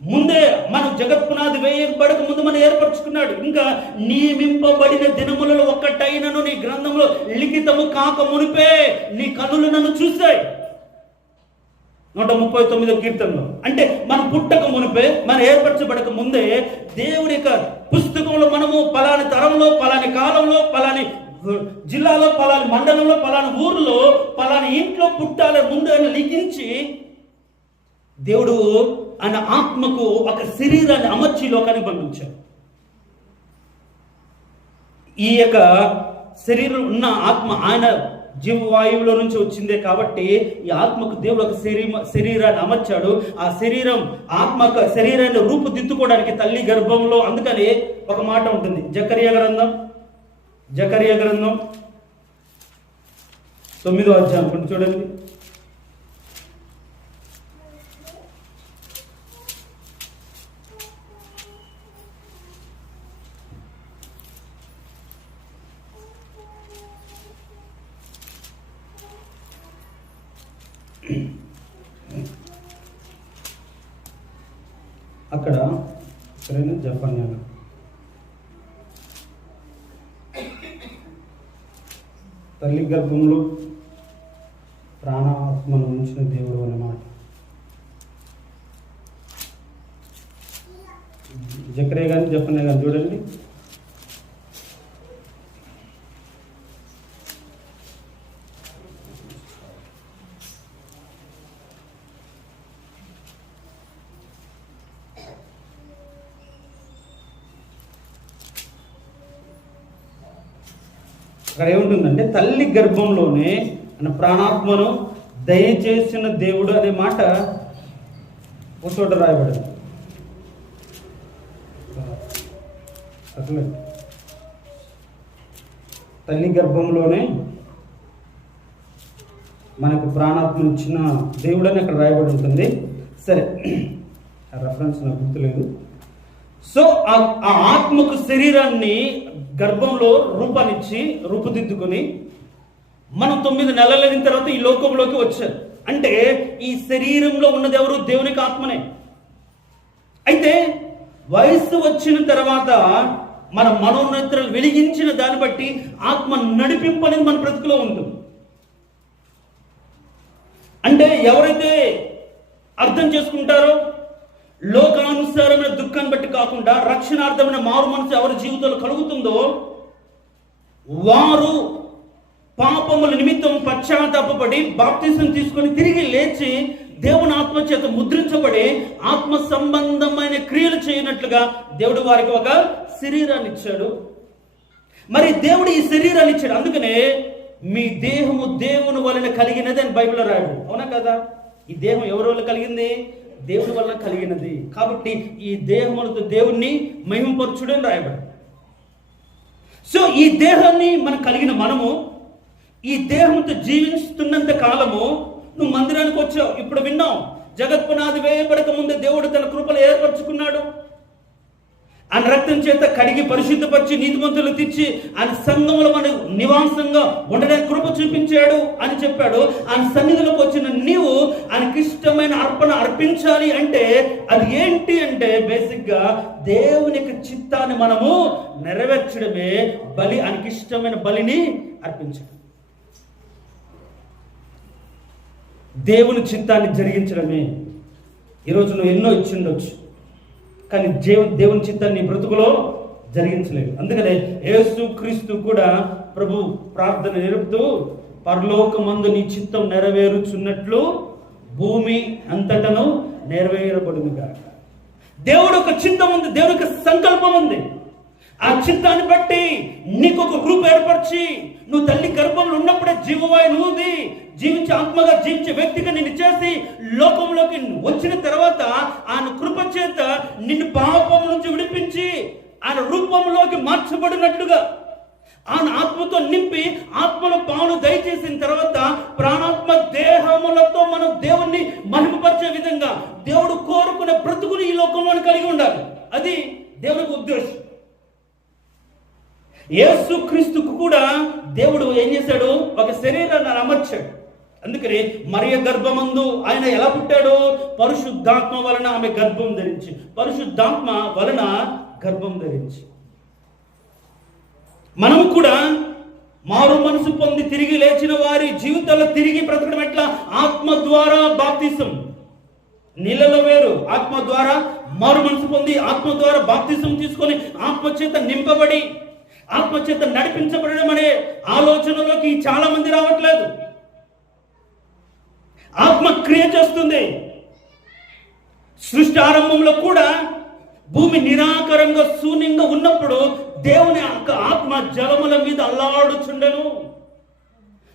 ముందే మనం జగత్పునాది వేయబడక ముందు మనం ఏర్పరచుకున్నాడు. ఇంకా నియమింపబడిన దినములలో ఒక్కటైనను నీ గ్రంథంలో లిఖితము కాక మునిపే నీ కన్నులు నన్ను చూశాయి. 139వ కీర్తనలో అంటే మనం పుట్టక మునిపే, మనం ఏర్పరచబడక ముందే దేవుడి యొక్క పుస్తకంలో మనము పలాని తరంలో, పలాని కాలంలో, పలాని జిల్లాలో, పలాని మండలంలో, పలాని ఊర్లో, పలాని ఇంట్లో పుట్టాల ముందు ఆయన లిఖించి దేవుడు ఆయన ఆత్మకు ఒక శరీరాన్ని అమర్చి లోకానికి పంపించాడు. ఈ యొక్క శరీరం ఉన్న ఆత్మ ఆయన జీవవాయువులో నుంచి వచ్చిందే కాబట్టి ఈ ఆత్మకు దేవుడు ఒక శరీరాన్ని అమర్చాడు. ఆ శరీరం ఆత్మ శరీరాన్ని రూపుదిద్దుకోవడానికి తల్లి గర్భంలో, అందుకని ఒక మాట ఉంటుంది జకరియా గ్రంథం 9వ అధ్యాయం కొంచెం చూడండి. అక్కడ చెప్పండి, తల్లి గర్భంలో ప్రాణాత్మను ఉంచిన దేవుడు అన్నమాట. జకరియా కానీ చెప్పండి కానీ చూడండి. అక్కడ ఏముంటుందంటే తల్లి గర్భంలోనే మన ప్రాణాత్మను దయచేసిన దేవుడు అనే మాట ఒక చోట రాయబడింది. అసలు తల్లి గర్భంలోనే మనకు ప్రాణాత్మను ఇచ్చిన దేవుడు అని అక్కడ రాయబడి ఉంటుంది. సరే, ఆ రెఫరెన్స్ నాకు గుర్తులేదు. సో ఆ ఆత్మకు శరీరాన్ని గర్భంలో రూపుదిద్దుకొని మనం 9 నెలలైన తర్వాత ఈ లోకంలోకి వచ్చారు. అంటే ఈ శరీరంలో ఉన్నది ఎవరు? దేవునికి ఆత్మనే. అయితే వయస్సు వచ్చిన తర్వాత మన మనోనేత్రాలు వెలిగించిన దాన్ని బట్టి ఆత్మ నడిపింపు అనేది మన బ్రతుకులో ఉంటుంది. అంటే ఎవరైతే అర్థం చేసుకుంటారో లోకానుసారమైన దుఃఖాన్ని బట్టి కాకుండా రక్షణార్థమైన మారు మనసు ఎవరి జీవితంలో కలుగుతుందో వారు పాపముల నిమిత్తం పశ్చాత్తాపపడి బాప్తిసం తీసుకొని తిరిగి లేచి దేవుని ఆత్మ చేత ముద్రించబడి ఆత్మ సంబంధమైన క్రియలు చేయనట్లుగా దేవుడు వారికి ఒక శరీరాన్ని ఇచ్చాడు. మరి దేవుడు ఈ శరీరాన్ని ఇచ్చాడు. అందుకనే మీ దేహము దేవుని వలన కలిగినది అని బైబిల్లో రాయడు. అవునా కదా? ఈ దేహం ఎవరి వల్ల కలిగింది? దేవుని వల్ల కలిగినది. కాబట్టి ఈ దేహములతో దేవుణ్ణి మహిమపరచుడని రాయబడి. సో ఈ దేహాన్ని మనం కలిగిన మనము ఈ దేహంతో జీవిస్తున్నంత కాలము నువ్వు మందిరానికి వచ్చావు. ఇప్పుడు విన్నాం, జగత్పునాది వేయబడక ముందే దేవుడు తన కృపలు ఏర్పరచుకున్నాడు. ఆయన రక్తం చేత కడిగి పరిశుద్ధపరిచి నీతిమంతులు తెచ్చి ఆయన సంఘంలో మన నివాసంగా ఉండడానికి కృప చూపించాడు అని చెప్పాడు. ఆయన సన్నిధిలోకి వచ్చిన నీవు ఆయనకి ఇష్టమైన అర్పణ అర్పించాలి అంటే అది ఏంటి అంటే బేసిక్గా దేవుని యొక్క చిత్తాన్ని మనము నెరవేర్చడమే బలి. ఆయనకి ఇష్టమైన బలిని అర్పించడం, దేవుని చిత్తాన్ని జరిగించడమే. ఈరోజు నువ్వు ఎన్నో ఇచ్చిండొచ్చు, కానీ దేవుని చిత్తాన్ని బ్రతుకులో జరిగించలేదు. అందుకనే యేసు క్రీస్తు కూడా ప్రభు ప్రార్థన నేర్పుతూ పరలోకమందు నీ చిత్తం నెరవేరుచున్నట్లు భూమి అంతటను నెరవేరబడును గాక. దేవుడు ఒక చిత్తం ఉంది, దేవుడి యొక్క సంకల్పం ఉంది. ఆ చిత్తాన్ని బట్టి నీకు ఒక గ్రూప్ ఏర్పరిచి నువ్వు తల్లి గర్భంలో ఉన్నప్పుడే జీవవాయు నువ్వుది జీవించే ఆత్మగా జీవించే వ్యక్తిగా నిన్ను చేసి లోకంలోకి వచ్చిన తర్వాత ఆయన కృప చేత నిన్ను పాపం నుంచి విడిపించి ఆయన రూపంలోకి మార్చబడినట్లుగా ఆయన ఆత్మతో నింపి ఆత్మలో పాలు దయచేసిన తర్వాత ప్రాణాత్మ దేహములతో మనం దేవుణ్ణి మహిమపరిచే విధంగా దేవుడు కోరుకునే బ్రతుకుని ఈ లోకంలో కలిగి ఉండాలి. అది దేవునికి ఉద్దేశం. యేసుక్రీస్తుకు కూడా దేవుడు ఏం చేశాడు? ఒక శరీరాన్ని అమర్చాడు. అందుకని మరియ గర్భమందు ఆయన ఎలా పుట్టాడు? పరిశుద్ధాత్మ వలన ఆమె గర్భం ధరించి, పరిశుద్ధాత్మ వలన గర్భం ధరించి. మనము కూడా మారు మనసు పొంది తిరిగి లేచిన వారి జీవితాల్లో తిరిగి బ్రతకడం ఎట్లా? ఆత్మ ద్వారా బాప్తిసం. నీళ్ళలో వేరు, ఆత్మ ద్వారా మారు మనసు పొంది ఆత్మ ద్వారా బాప్తిసం తీసుకొని ఆత్మచేత నింపబడి ఆత్మచేత నడిపించబడడం అనే ఆలోచనలోకి చాలా మంది రావట్లేదు. ఆత్మ క్రియ చేస్తుంది. సృష్టి ఆరంభంలో కూడా భూమి నిరాకారంగా శూన్యంగా ఉన్నప్పుడు దేవుని ఆత్మ జలముల మీద అల్లాడుచుండెను.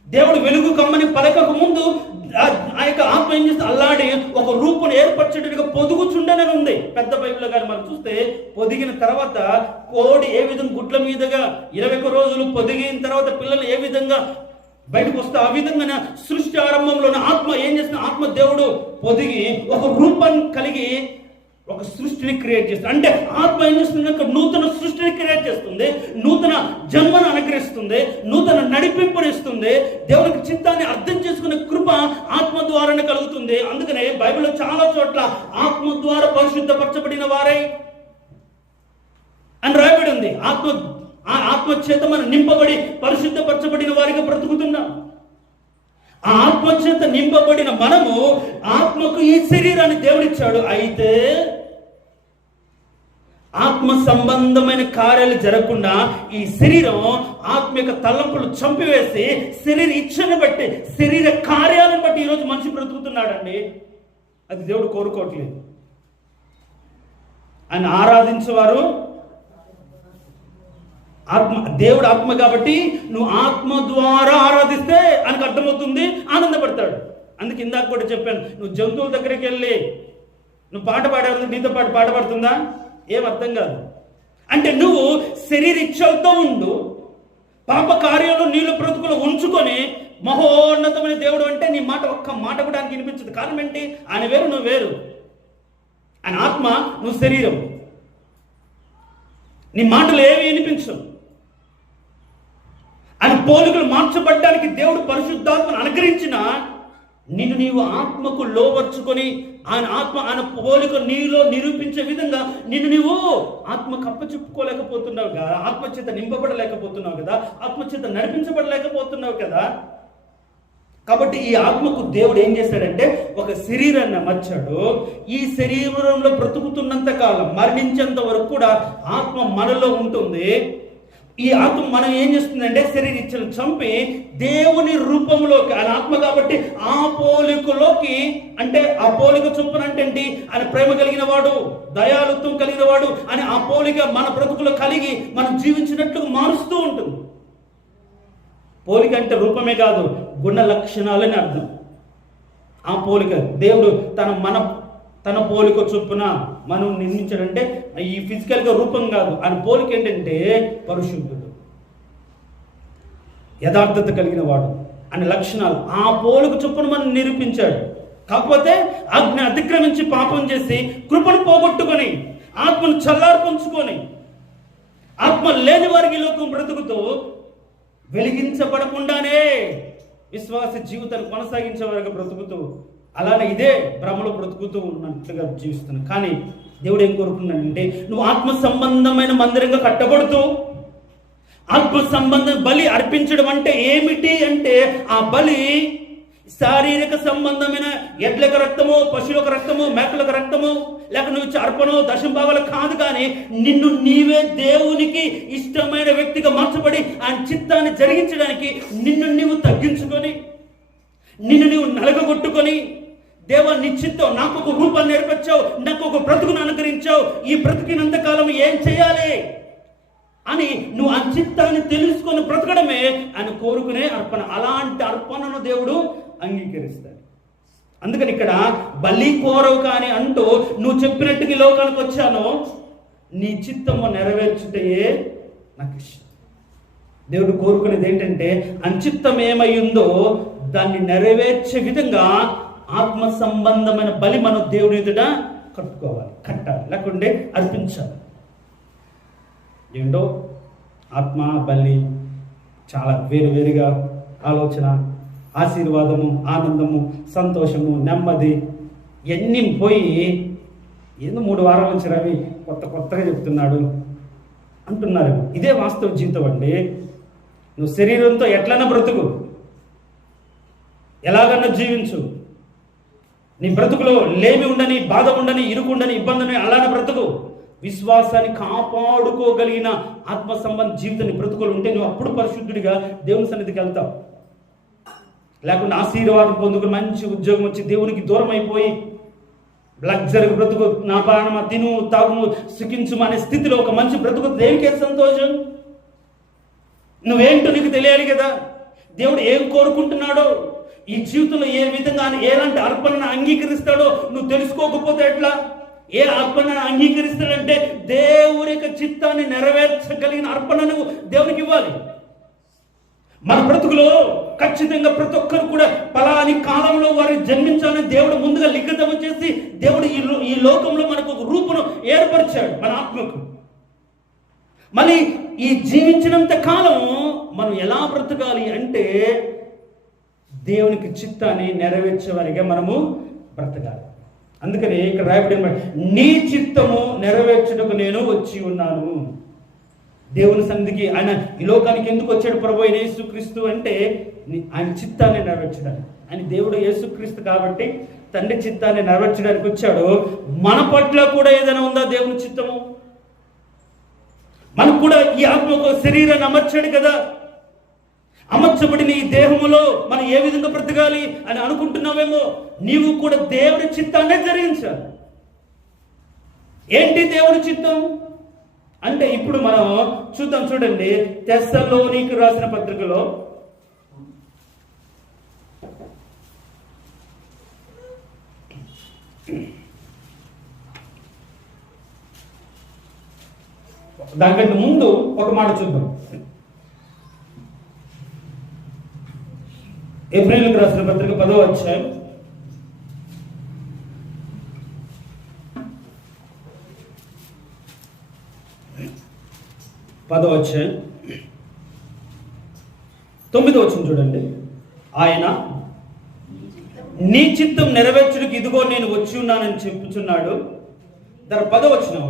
దేవుడు వెలుగు కమ్మని పలకకు ముందు ఆ యొక్క ఆత్మ ఏం చేస్తే అల్లాడి ఒక రూపును ఏర్పరచేటట్టుగా పొదుగుచుండెనని ఉంది పెద్ద బైబిల్లో. కానీ మనం చూస్తే పొదిగిన తర్వాత కోడి ఏ విధంగా గుడ్ల మీదుగా 21 రోజులు పొదిగిన తర్వాత పిల్లలు ఏ విధంగా బయటకు వస్తే ఆ విధంగా సృష్టి ఆరంభంలోని ఆత్మ ఏం చేసిన? ఆత్మ దేవుడు పొదిగి ఒక రూపాన్ని కలిగి ఒక సృష్టిని క్రియేట్ చేస్తుంది. అంటే ఆత్మ ఏం చేస్తుంది? నూతన సృష్టిని క్రియేట్ చేస్తుంది, నూతన జన్మను అనుగ్రహిస్తుంది, నూతన నడిపింపునిస్తుంది. దేవునికి చిత్తాన్ని అర్థం చేసుకునే కృప ఆత్మ ద్వారానే కలుగుతుంది. అందుకనే బైబిల్లో చాలా చోట్ల ఆత్మ ద్వారా పరిశుద్ధపరచబడిన వారై అని రాయబడి ఉంది. ఆత్మ చేత మనం నింపబడి పరిశుద్ధపరచబడిన వారిగా బ్రతుకుతున్నాం. ఆ ఆత్మచేత నింపబడిన మనము ఆత్మకు ఈ శరీరాన్ని దేవుడిచ్చాడు. అయితే ఆత్మ సంబంధమైన కార్యాలు జరగకుండా ఈ శరీరం ఆత్మిక తలంపులు చంపివేసి శరీర ఇచ్చను బట్టి శరీర కార్యాలను బట్టి ఈరోజు మనిషి బ్రతుకుతున్నాడండి. అది దేవుడు కోరుకోవట్లేదు. ఆయన ఆరాధించేవారు ఆత్మ, దేవుడు ఆత్మ కాబట్టి నువ్వు ఆత్మ ద్వారా ఆరాధిస్తే ఆయనకు అర్థమవుతుంది, ఆనందపడతాడు. అందుకే ఇందాక కూడా చెప్పాను, నువ్వు జంతువుల దగ్గరికి వెళ్ళి నువ్వు పాట పాడేవారు నీతో పాటు పాట పాడుతుందా? ఏం అర్థం కాదు. అంటే నువ్వు శరీరిచ్చలతో ఉండు, పాప కార్యంలో నీళ్ళు బ్రతుకులు ఉంచుకొని మహోన్నతమైన దేవుడు అంటే నీ మాట ఒక్క మాట కూడా ఆయనకి వినిపించదు. కారణం ఏంటి? ఆయన వేరు, నువ్వు వేరు. ఆయన ఆత్మ, నువ్వు శరీరం. నీ మాటలు ఏమి వినిపించవు. ఆయన పోలికలు మార్చబడ్డానికి దేవుడు పరిశుద్ధాత్మను అనుగ్రహించిన నిన్ను నీవు ఆత్మకు లోపరుచుకొని ఆయన పోలిక నీలో నిరూపించే విధంగా నిన్ను నీవు ఆత్మకు అప్పచెప్పుకోలేకపోతున్నావు కదా, ఆత్మచేత నింపబడలేకపోతున్నావు కదా, ఆత్మచేత నడిపించబడలేకపోతున్నావు కదా. కాబట్టి ఈ ఆత్మకు దేవుడు ఏం చేశాడంటే ఒక శరీరాన్ని అమర్చాడు. ఈ శరీరంలో బ్రతుకుతున్నంత కాలం, మరణించేంత వరకు కూడా ఆత్మ మనలో ఉంటుంది. ఈ ఆత్మ మనం ఏం చేస్తుందంటే శరీర ఇచ్చలు చంపి దేవుని రూపంలోకి, ఆయన ఆత్మ కాబట్టి ఆ పోలికలోకి, అంటే ఆ పోలిక చొప్పున అంటే ఏంటి? ఆయన ప్రేమ కలిగిన వాడు, దయాలుత్వం కలిగిన వాడు అని ఆ పోలిక మన బ్రతుకులో కలిగి మనం జీవించినట్లు మారుస్తూ ఉంటుంది. పోలిక అంటే రూపమే కాదు, గుణ లక్షణాలని అర్థం. ఆ పోలిక దేవుడు తన పోలిక చొప్పున మనం నిర్మించాడంటే ఈ ఫిజికల్గా రూపం కాదు. ఆయన పోలిక ఏంటంటే పరిశుద్ధుడు, యథార్థత కలిగిన వాడు అనే లక్షణాలు ఆ పోలిక చొప్పున మనం నిరూపించాడు. కాకపోతే ఆజ్ఞ అతిక్రమించి పాపం చేసి కృపను పోగొట్టుకొని ఆత్మను చల్లార్పుంచుకొని ఆత్మ లేని వారికి లోకం బ్రతుకుతూ వెలిగించబడకుండానే విశ్వాస జీవితాన్ని కొనసాగించే వరకు బ్రతుకుతూ అలానే ఇదే భ్రమలో బ్రతుకుతూ ఉన్నట్లుగా జీవిస్తున్నాను. కానీ దేవుడు ఏం కోరుకున్నాడంటే నువ్వు ఆత్మ సంబంధమైన మందిరంగా కట్టబడుతూ ఆత్మ సంబంధం బలి అర్పించడం అంటే ఏమిటి అంటే ఆ బలి శారీరక సంబంధమైన ఎడ్లకు రక్తము, పశువులకు రక్తము, మేకలకు రక్తము, లేక నువ్వు ఇచ్చే అర్పణో దశంభాగాలు కాదు. కానీ నిన్ను నీవే దేవునికి ఇష్టమైన వ్యక్తిగా మార్చబడి ఆయన చిత్తాన్ని జరిగించడానికి నిన్ను నీవు తగ్గించుకొని నిన్ను నీవు నలగగొట్టుకొని దేవా నీ చిత్తం నాకు ఒక రూపాన్ని ఏర్పరిచావు, నాకు ఒక బ్రతుకును అనుగ్రహించావు, ఈ బ్రతికినంతకాలం ఏం చేయాలి అని నువ్వు ఆ చిత్తాన్ని తెలుసుకొని బ్రతకడమే ఆయన కోరుకునే అర్పణ. అలాంటి అర్పణను దేవుడు అంగీకరిస్తాడు. అందుకని ఇక్కడ బలి కోరవు కానీ అంటూ నువ్వు చెప్పినట్టుగా లోకానికి వచ్చాను, నీ చిత్తము నెరవేర్చుటయే నాకు ఇష్టం. దేవుడు కోరుకునేది ఏంటంటే అంచిత్తం ఏమై ఉందో దాన్ని నెరవేర్చే విధంగా ఆత్మ సంబంధమైన బలి మనం దేవుని ఎదుట కట్టాలి, లేకుంటే అర్పించాలి. ఏంటో ఆత్మ, బలి చాలా వేరువేరుగా ఆలోచన, ఆశీర్వాదము, ఆనందము, సంతోషము, నెమ్మది ఇవన్నీ పోయి ఏదో 3 వారాల నుంచి రవి కొత్తగా చెప్తున్నాడు అంటున్నారు. ఇదే వాస్తవ జీవితం అండి. నువ్వు శరీరంతో ఎట్లన్నా బ్రతుకు, ఎలాగన్నా జీవించు, నీ బ్రతుకులో లేమి ఉండని, బాధ ఉండని, ఇరుకుండని, ఇబ్బంది ఉండని, అలానే బ్రతుకు. విశ్వాసాన్ని కాపాడుకోగలిగిన ఆత్మ సంబంధ జీవితాన్ని బ్రతుకులు ఉంటే నువ్వు అప్పుడు పరిశుద్ధుడిగా దేవుని సన్నిధికి వెళ్తావు. లేకుండా ఆశీర్వాదం పొందుకుని మంచి ఉద్యోగం వచ్చి దేవునికి దూరం అయిపోయి లగ్జరీ బ్రతుకు, నా ప్రాణమా తిను తాగుము సుఖించుము అనే స్థితిలో ఒక మంచి బ్రతుకు దేవునికి సంతోషం? నువ్వేంటో నీకు తెలియాలి కదా. దేవుడు ఏం కోరుకుంటున్నాడో, ఈ జీవితంలో ఏ విధంగా ఎలాంటి అర్పణను అంగీకరిస్తాడో నువ్వు తెలుసుకోకపోతే ఎట్లా? ఏ అర్పణను అంగీకరిస్తాడంటే దేవుని యొక్క చిత్తాన్ని నెరవేర్చగలిగిన అర్పణ నువ్వు దేవునికి ఇవ్వాలి. మన బ్రతుకులో ఖచ్చితంగా ప్రతి ఒక్కరు కూడా పలాని కాలంలో వారు జన్మించాలని దేవుడు ముందుగా లిఖితం చేసి దేవుడు ఈ లోకంలో మనకు ఒక రూపును ఏర్పరిచాడు మన ఆత్మకు. మళ్ళీ ఈ జీవించినంత కాలం మనం ఎలా బ్రతకాలి అంటే దేవునికి చిత్తాన్ని నెరవేర్చేవారిగా మనము బ్రతకాలి. అందుకని ఇక్కడ రాయబడిన నీ చిత్తము నెరవేర్చుటకు నేను వచ్చి ఉన్నాను. దేవుని సన్నిధికి ఆయన ఈ లోకానికి ఎందుకు వచ్చాడు ప్రభు అయిన యేసుక్రీస్తు అంటే ఆయన చిత్తాన్ని నెరవేర్చడానికి. ఆయన దేవుడు యేసుక్రీస్తు కాబట్టి తండ్రి చిత్తాన్ని నెరవేర్చడానికి వచ్చాడు. మన పట్ల కూడా ఏదైనా ఉందా దేవుని చిత్తము? మనకు కూడా ఈ ఆత్మకు శరీరాన్ని అమర్చాడు కదా. అమర్చబడిన ఈ దేహములో మనం ఏ విధంగా బ్రతకాలి అని అనుకుంటున్నావేమో. నీవు కూడా దేవుని చిత్తాన్నే జరిగించాలి. ఏంటి దేవుని చిత్తం అంటే ఇప్పుడు మనం చూద్దాం. చూడండి, తెస్సలోనికి రాసిన పత్రికలో 1 దానికంటే ముందు ఒక మాట చూద్దాం. ఎబ్రీయులకు రాసిన పత్రిక 10వ అధ్యాయం 10వ అధ్యాయం 9వ వచనం చూడండి. ఆయన నీ చిత్తం నెరవేర్చుటకు ఇదిగో నేను వచ్చి ఉన్నానని చెప్పుచున్నాడు. దాని 10వ వచనం,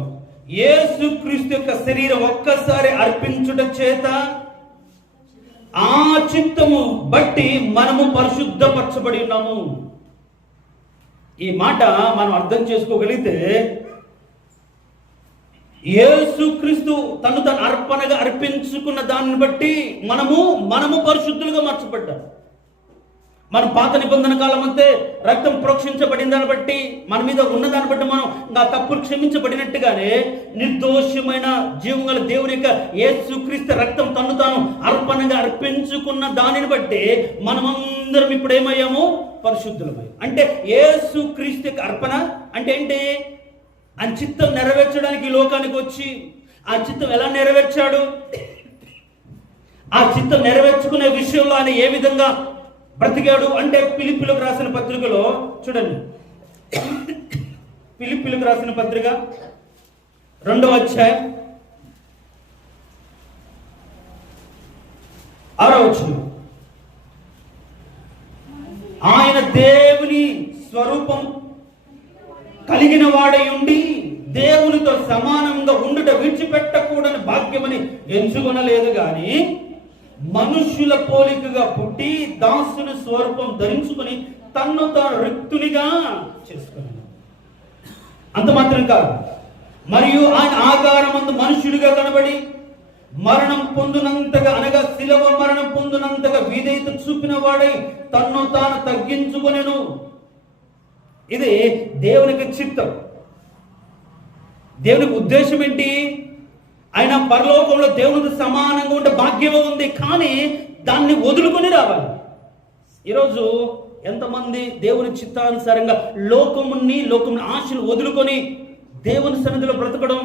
యేసుక్రీస్తు యొక్క శరీరం ఒక్కసారి అర్పించుట చేత ఆ చిత్తము బట్టి మనము పరిశుద్ధపరచబడి ఉన్నాము. ఈ మాట మనం అర్థం చేసుకోగలిగితే యేసుక్రీస్తు తను అర్పణగా అర్పించుకున్న దాన్ని బట్టి మనము పరిశుద్ధులుగా మార్చబడ్డాం. మన పాత నిబంధన కాలం అంతే రక్తం ప్రోక్షించబడిన దాన్ని బట్టి మన మీద ఉన్నదాన్ని బట్టి మనం ఆ తప్పులు క్షమించబడినట్టుగానే నిర్దోషమైన జీవం గల దేవుని యొక్క యేసుక్రీస్తు రక్తం తను తాను అర్పణగా అర్పించుకున్న దానిని బట్టి మనమందరం ఇప్పుడు ఏమయ్యాము? పరిశుద్ధులమై. అంటే యేసుక్రీస్తు యొక్క అర్పణ అంటే ఏంటి? ఆ చిత్తం నెరవేర్చడానికి ఈ లోకానికి వచ్చి ఆ చిత్తం ఎలా నెరవేర్చాడు? ఆ చిత్తం నెరవేర్చుకునే విషయంలో ఆయన ఏ విధంగా బ్రతికాడు అంటే ఫిలిప్పీయులకు రాసిన పత్రికలో చూడండి. ఫిలిప్పీయులకు రాసిన పత్రిక 2వ అధ్యాయం 6వ వచనం, ఆయన దేవుని స్వరూపం కలిగిన వాడై ఉండి దేవునితో సమానంగా ఉండుట విడిచిపెట్టకూడని భాగ్యమని ఎంచుకొనలేదు గాని మనుష్యుల పోలికగా పుట్టి దాసుని స్వరూపం ధరించుకుని తన్ను తాను రిక్తునిగా చేసుకున్నాడు. అంత మాత్రం కాదు, మరియు ఆయన ఆకారమందు మనుష్యుడిగా కనబడి మరణం పొందినంతగా అనగా శిలవ మరణం పొందినంతగా విధేయత చూపిన వాడై తన్ను తాను తగ్గించుకొనెను. ఇది దేవునికి చిత్తం. దేవునికి ఉద్దేశం ఏంటి? ఆయన పరలోకంలో దేవునికి సమానంగా ఉండే భాగ్యం ఉంది, కానీ దాన్ని వదులుకొని రావాలి. ఈరోజు ఎంతమంది దేవుని చిత్తానుసారంగా లోకముని ఆశలు వదులుకొని దేవుని సన్నిధిలో బ్రతకడం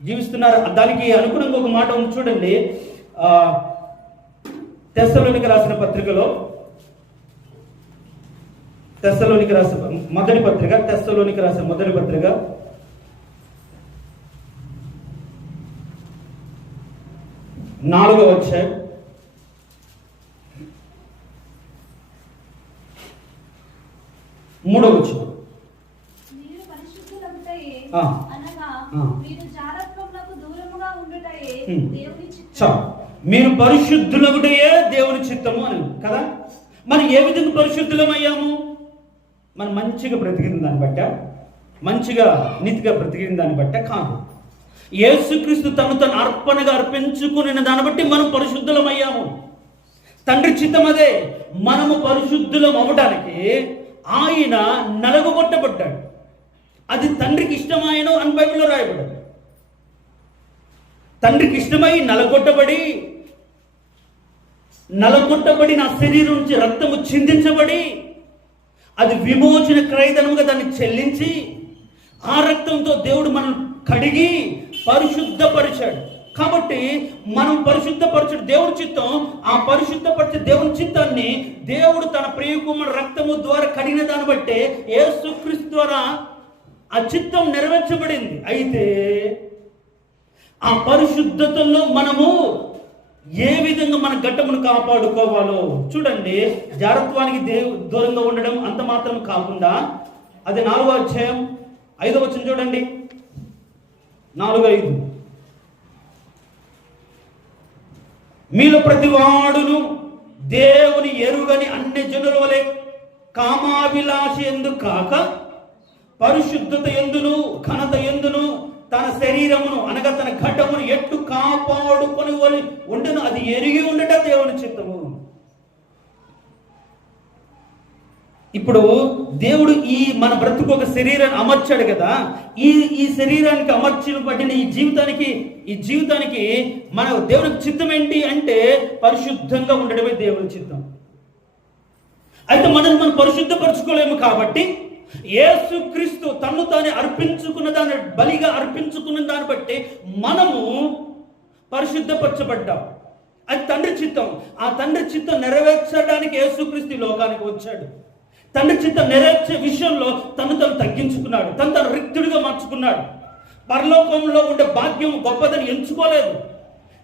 జీవిస్తున్నారు. దానికి అనుగుణంగా ఒక మాట ఉంది చూడండి. తెస్సలోనికి రాసిన పత్రికలో తెస్సలోనికి రాసిన మొదటి పత్రిక 1 4వ అధ్యాయం 3వ వచనం. మీరు పరిశుద్ధులగుటయే దేవుని చిత్తము అని కదా. మనం ఏ విధంగా పరిశుద్ధులమయ్యాము? మనం మంచిగా బ్రతికిన దాన్ని బట్ట, మంచిగా నీతిగా బ్రతికిన దాన్ని బట్ట కాదు. యేసుక్రీస్తు తను అర్పణగా అర్పించుకున్న దాన్ని బట్టి మనం పరిశుద్ధులమయ్యాము. తండ్రి చిత్తం అదే. మనము పరిశుద్ధులం అవ్వడానికి ఆయన నలగొట్టబడ్డాడు. అది తండ్రికి ఇష్టమైన అని బైబిల్లో రాయబడ్డది. తండ్రికి ఇష్టమై నలగొట్టబడి నా శరీరం నుంచి రక్తము చిందించబడి అది విమోచన క్రయధనముగా దాన్ని చెల్లించి ఆ రక్తంతో దేవుడు మనం కడిగి పరిశుద్ధపరిచాడు. కాబట్టి మనం పరిశుద్ధపరచడు దేవుడి చిత్తం. ఆ పరిశుద్ధపరిచే దేవుని చిత్తాన్ని దేవుడు తన ప్రియకుమారుని రక్తము ద్వారా కడిగిన దాన్ని బట్టే యేసుక్రీస్తు ద్వారా ఆ చిత్తం నెరవేర్చబడింది. అయితే ఆ పరిశుద్ధతలో మనము ఏ విధంగా మన ఘట్టమును కాపాడుకోవాలో చూడండి. జారత్వానికి దూరంగా ఉండడం అంత మాత్రం కాకుండా, అది 4వ అధ్యాయం 5వ వచనం చూడండి. 4:5 మీలో ప్రతివాడును దేవుని ఎరుగని అన్ని జనుల వలె కామాభిలాష ఎందు కాక పరిశుద్ధత ఎందును ఘనత ఎందును తన శరీరమును అనగా తన ఘటమును ఎట్టు కాపాడుకొని ఉండను అది ఎరిగి ఉండట దేవుని చిత్తము. ఇప్పుడు దేవుడు మన బ్రతుకు ఒక శరీరాన్ని అమర్చాడు కదా. ఈ శరీరానికి అమర్చిన పట్టిన ఈ జీవితానికి మన దేవునికి చిత్తం ఏంటి అంటే పరిశుద్ధంగా ఉండడమే దేవుని చిత్తం. అయితే మనం పరిశుద్ధపరచుకోలేము. కాబట్టి యేసుక్రీస్తు తన్ను తానే అర్పించుకున్న దాన్ని బలిగా అర్పించుకున్న దాన్ని బట్టి మనము పరిశుద్ధపరచబడ్డాం. అది తండ్రి చిత్తం. ఆ తండ్రి చిత్తం నెరవేర్చడానికి యేసుక్రీస్తు లోకానికి వచ్చాడు. తండ్రి చిత్తం నెరవేర్చే విషయంలో తను తగ్గించుకున్నాడు. తను రిక్తుడిగా మార్చుకున్నాడు. పరలోకంలో ఉండే భాగ్యం గొప్పదని ఎంచుకోలేదు.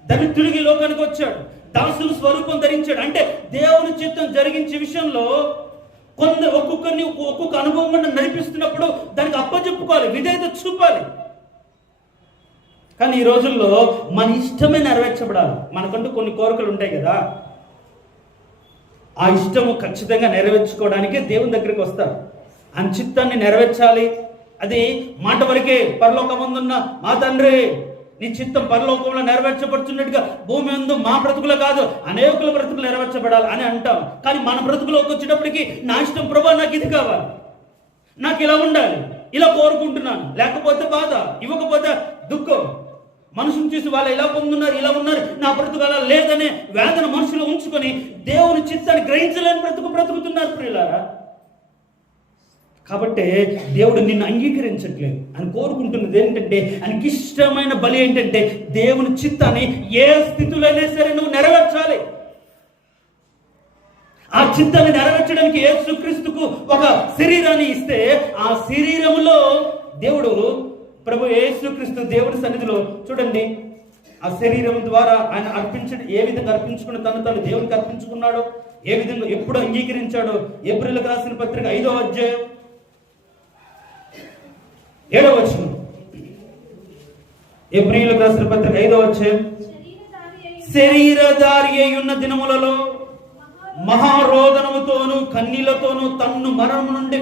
దరిద్రుడికి లోకానికి వచ్చాడు. దాసుని స్వరూపం ధరించాడు. అంటే దేవుని చిత్తం జరిగించే విషయంలో ఒక్కొక్కరిని ఒక్కొక్క అనుభవం నడిపిస్తున్నప్పుడు దానికి అప్పచెప్పుకోవాలి, విధేయత చూపాలి. కానీ ఈ రోజుల్లో మన ఇష్టమే నెరవేర్చబడాలి. మనకంటూ కొన్ని కోరికలు ఉంటాయి కదా. ఆ ఇష్టము ఖచ్చితంగా నెరవేర్చుకోవడానికే దేవుని దగ్గరికి వస్తారు. ఆయన చిత్తాన్ని నెరవేర్చాలి. అది మాట వరకే. పరలోకమందున్న మా తండ్రి నీ చిత్తం పరలోకంలో నెరవేర్చబడుతున్నట్టుగా భూమి అందు మా బ్రతుకులు కాదు అనేకుల బ్రతుకులు నెరవేర్చబడాలి అని అంటాం. కానీ మన బ్రతుకులోకి వచ్చేటప్పటికి నా ఇష్టం ప్రభా, నాకు ఇది కావాలి, నాకు ఇలా ఉండాలి, ఇలా కోరుకుంటున్నాను, లేకపోతే బాధ, ఇవ్వకపోతే దుఃఖం, మనుషులు చూసి వాళ్ళు ఇలా పొందున్నారు, ఇలా ఉన్నారు, నా బ్రతుకు అలా లేదనే వేదన మనుషులు ఉంచుకొని దేవుని చిత్తాన్ని గ్రహించలేని బ్రతుకుతున్నారు ప్రియులారా. కాబట్టి దేవుడు నిన్ను అంగీకరించట్లేదు. అని కోరుకుంటున్నది ఏంటంటే, ఆయనకి ఇష్టమైన బలి ఏంటంటే దేవుని చిత్తాన్ని ఏ స్థితిలో అయినా సరే నువ్వు నెరవేర్చాలి. ఆ చిత్తాన్ని నెరవేర్చడానికి యేసుక్రీస్తుకు ఒక శరీరాన్ని ఇస్తే ఆ శరీరములో దేవుడు ప్రభు యేసుక్రీస్తు దేవుడి సన్నిధిలో చూడండి, ఆ శరీరం ద్వారా ఆయన ఏ విధంగా అర్పించుకుని తను దేవునికి అర్పించుకున్నాడో, ఏ విధంగా ఎప్పుడు అంగీకరించాడో. ఏప్రిల్కి రాసిన పత్రిక 5వ అధ్యాయం 7వ వచనం. ఏప్రిల్కి రాసిన పత్రిక 5వ అధ్యాయం. శరీరధారి అయి ఉన్న దినములలో మహారోదనముతోను కన్నీళ్లతోనూ తన్ను మరణం నుండి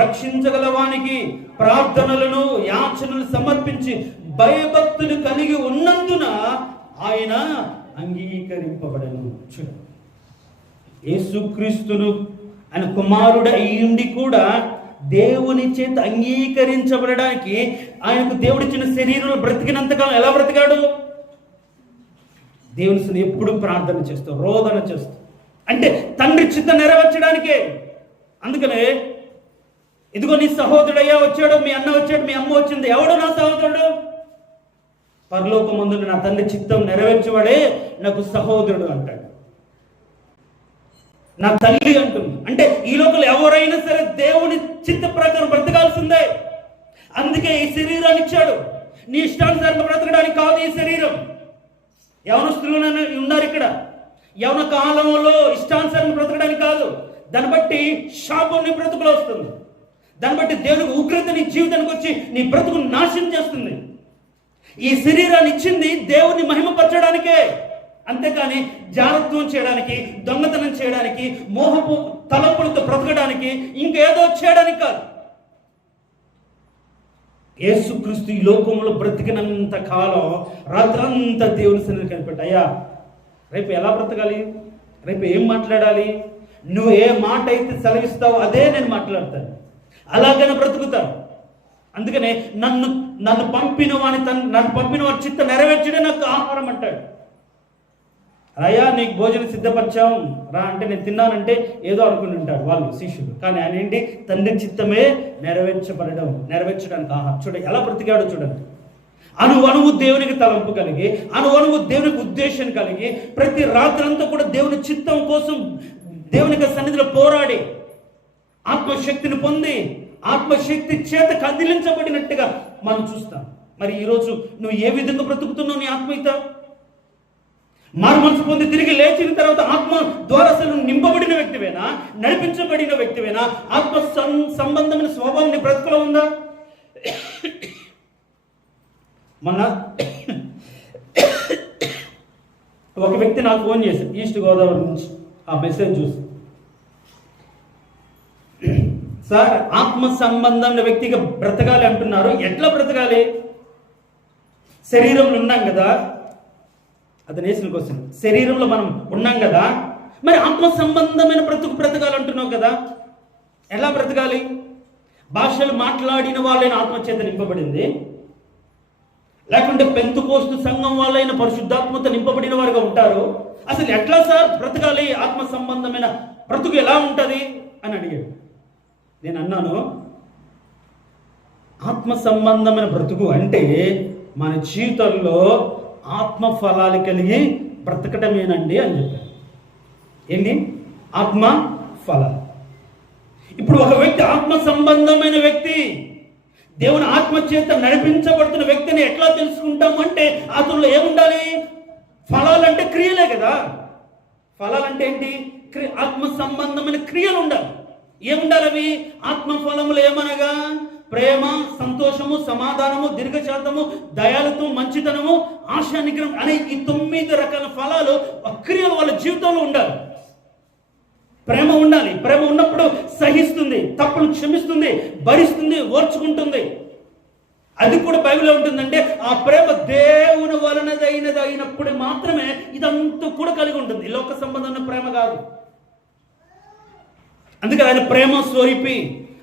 రక్షించగలవానికి ప్రార్థనలను యాచనలు సమర్పించి భయభక్తులు కలిగి ఉన్నందున ఆయన అంగీకరింపబడను. యేసుక్రీస్తును ఆయన కుమారుడు అయ్యుండి కూడా దేవుని చేత అంగీకరించబడడానికి ఆయనకు దేవుడిచ్చిన శరీరంలో బ్రతికినంతకాలం ఎలా బ్రతికాడు? దేవుని ఎప్పుడు ప్రార్థన చేస్తూ రోదన చేస్తూ, అంటే తండ్రి చిత్తం నెరవేర్చడానికే. అందుకనే ఇదిగో నీ సహోదరుడయ్యా వచ్చాడు, మీ అన్న వచ్చాడు, మీ అమ్మ వచ్చింది. ఎవడు నా సహోదరుడు? పరలోకమందున నా తండ్రి చిత్తం నెరవేర్చేవాడే నాకు సహోదరుడు అంటాడు. నా తల్లి అంటుంది. అంటే ఈ లోకల్ ఎవరైనా సరే దేవుని చిత్త ప్రకారం బ్రతకాల్సిందే. అందుకే ఈ శరీరాన్ని ఇచ్చాడు. నీ ఇష్టానుసారంగా బ్రతకడానికి కాదు ఈ శరీరం. యవనస్తులు ఉన్నారు ఇక్కడ. యవన కాలంలో ఇష్టానుసారం బ్రతకడానికి కాదు, దాన్ని బట్టి శాపం నీ బ్రతుకులో వస్తుంది. దాన్ని బట్టి దేవునికి ఉగ్రత నీ జీవితానికి వచ్చి నీ బ్రతుకును నాశనం చేస్తుంది. ఈ శరీరాన్ని ఇచ్చింది దేవుని మహిమపరచడానికే, అంతేకాని జాగ్రత్తం చేయడానికి, దొంగతనం చేయడానికి, మోహపు తలంపులతో బ్రతకడానికి, ఇంకేదో చేయడానికి కాదు. యేసుక్రీస్తు ఈ లోకంలో బ్రతికినంత కాలం రాత్రంతా దేవుని సన్నిధిని కనిపెట్టి, అయ్యా రేపు ఎలా బ్రతకాలి, రేపు ఏం మాట్లాడాలి, నువ్వు ఏ మాట అయితే సెలవిస్తావో అదే నేను మాట్లాడతాను, అలాగనే బ్రతుకుతాను. అందుకనే నన్ను పంపిన వారి చిత్త నెరవేర్చడే నాకు ఆహారం అంటాడు. అయ్యా నీకు భోజనం సిద్ధపరిచాం రా అంటే నేను తిన్నానంటే ఏదో అనుకుని ఉంటాడు వాళ్ళు శిష్యుడు. కానీ ఆయన ఏంటి, తండ్రి చిత్తమే నెరవేర్చడానికి ఆహారం. చూడండి ఎలా బ్రతికాడో చూడండి. అణువణువు దేవునికి తలంపు కలిగి, అణువణువు దేవునికి ఉద్దేశం కలిగి, ప్రతి రాత్రంతా కూడా దేవుని చిత్తం కోసం దేవునికి సన్నిధిలో పోరాడి ఆత్మశక్తిని పొంది ఆత్మశక్తి చేత కదిలించబడినట్టుగా మనం చూస్తాం. మరి ఈరోజు నువ్వు ఏ విధంగా బ్రతుకుతున్నావు? నీ ఆత్మీయత మారు మనసు పొంది తిరిగి లేచిన తర్వాత ఆత్మ ద్వారా అసలు నింపబడిన వ్యక్తివేనా, నడిపించబడిన వ్యక్తివేనా? ఆత్మ సంబంధమైన స్వభావం నీ బ్రతుకులో ఉందా? మొన్న ఒక వ్యక్తి నాకు ఫోన్ చేశాడు ఈస్ట్ గోదావరి నుంచి. ఆ మెసేజ్ చూసి, సార్ ఆత్మ సంబంధమైన వ్యక్తిగా బ్రతకాలి అంటున్నారు, ఎట్లా బ్రతకాలి? శరీరంలో ఉన్నాం కదా, అతను వేసిన క్వశ్చన్. శరీరంలో మనం ఉన్నాం కదా, మరి ఆత్మ సంబంధమైన బ్రతకాలంటున్నావు కదా, ఎలా బ్రతకాలి? భాషలు మాట్లాడిన వాళ్ళైన ఆత్మచేత నింపబడింది, లేకుంటే పెంతుకోస్తు సంఘం వాళ్ళైన పరిశుద్ధాత్మతో నింపబడిన వారుగా ఉంటారు. అసలు ఎట్లా సార్ బ్రతకాలి? ఆత్మ సంబంధమైన బ్రతుకు ఎలా ఉంటుంది అని అడిగాడు. నేను అన్నాను, ఆత్మ సంబంధమైన బ్రతుకు అంటే మన జీవితంలో ఆత్మ ఫలాలు కలిగి బ్రతకటమేనండి అని చెప్పాను. ఏంటి? ఆత్మ ఫలాలు. ఇప్పుడు ఒక వ్యక్తి ఆత్మ సంబంధమైన వ్యక్తి, దేవుని ఆత్మ చేత నడిపించబడుతున్న వ్యక్తిని ఎట్లా తెలుసుకుంటాము అంటే అతనిలో ఏముండాలి? ఫలాలంటే క్రియలే కదా. ఫలాలంటే ఏంటి? ఆత్మ సంబంధమైన క్రియలు ఉండాలి. ఏముండాలి అవి? ఆత్మ ఫలములు ఏమనగా ప్రేమ, సంతోషము, సమాధానము, దీర్ఘశాంతము, దయాలత్వం, మంచితనము, ఆశా నిగ్రహం అనే ఈ 9 రకాల ఫలాలు క్రియలు వాళ్ళ జీవితంలో ఉండాలి. ప్రేమ ఉండాలి. ప్రేమ ఉన్నప్పుడు సహిస్తుంది, తప్పులు క్షమిస్తుంది, భరిస్తుంది, ఓర్చుకుంటుంది. అది కూడా బైబిల్లో ఉంటుందంటే ఆ ప్రేమ దేవుని వలనదైనది అయినప్పుడు మాత్రమే ఇదంతా కూడా కలిగి ఉంటుంది. లోక సంబంధమైన ప్రేమ కాదు. అందుకే ఆయన ప్రేమ స్వరూపి.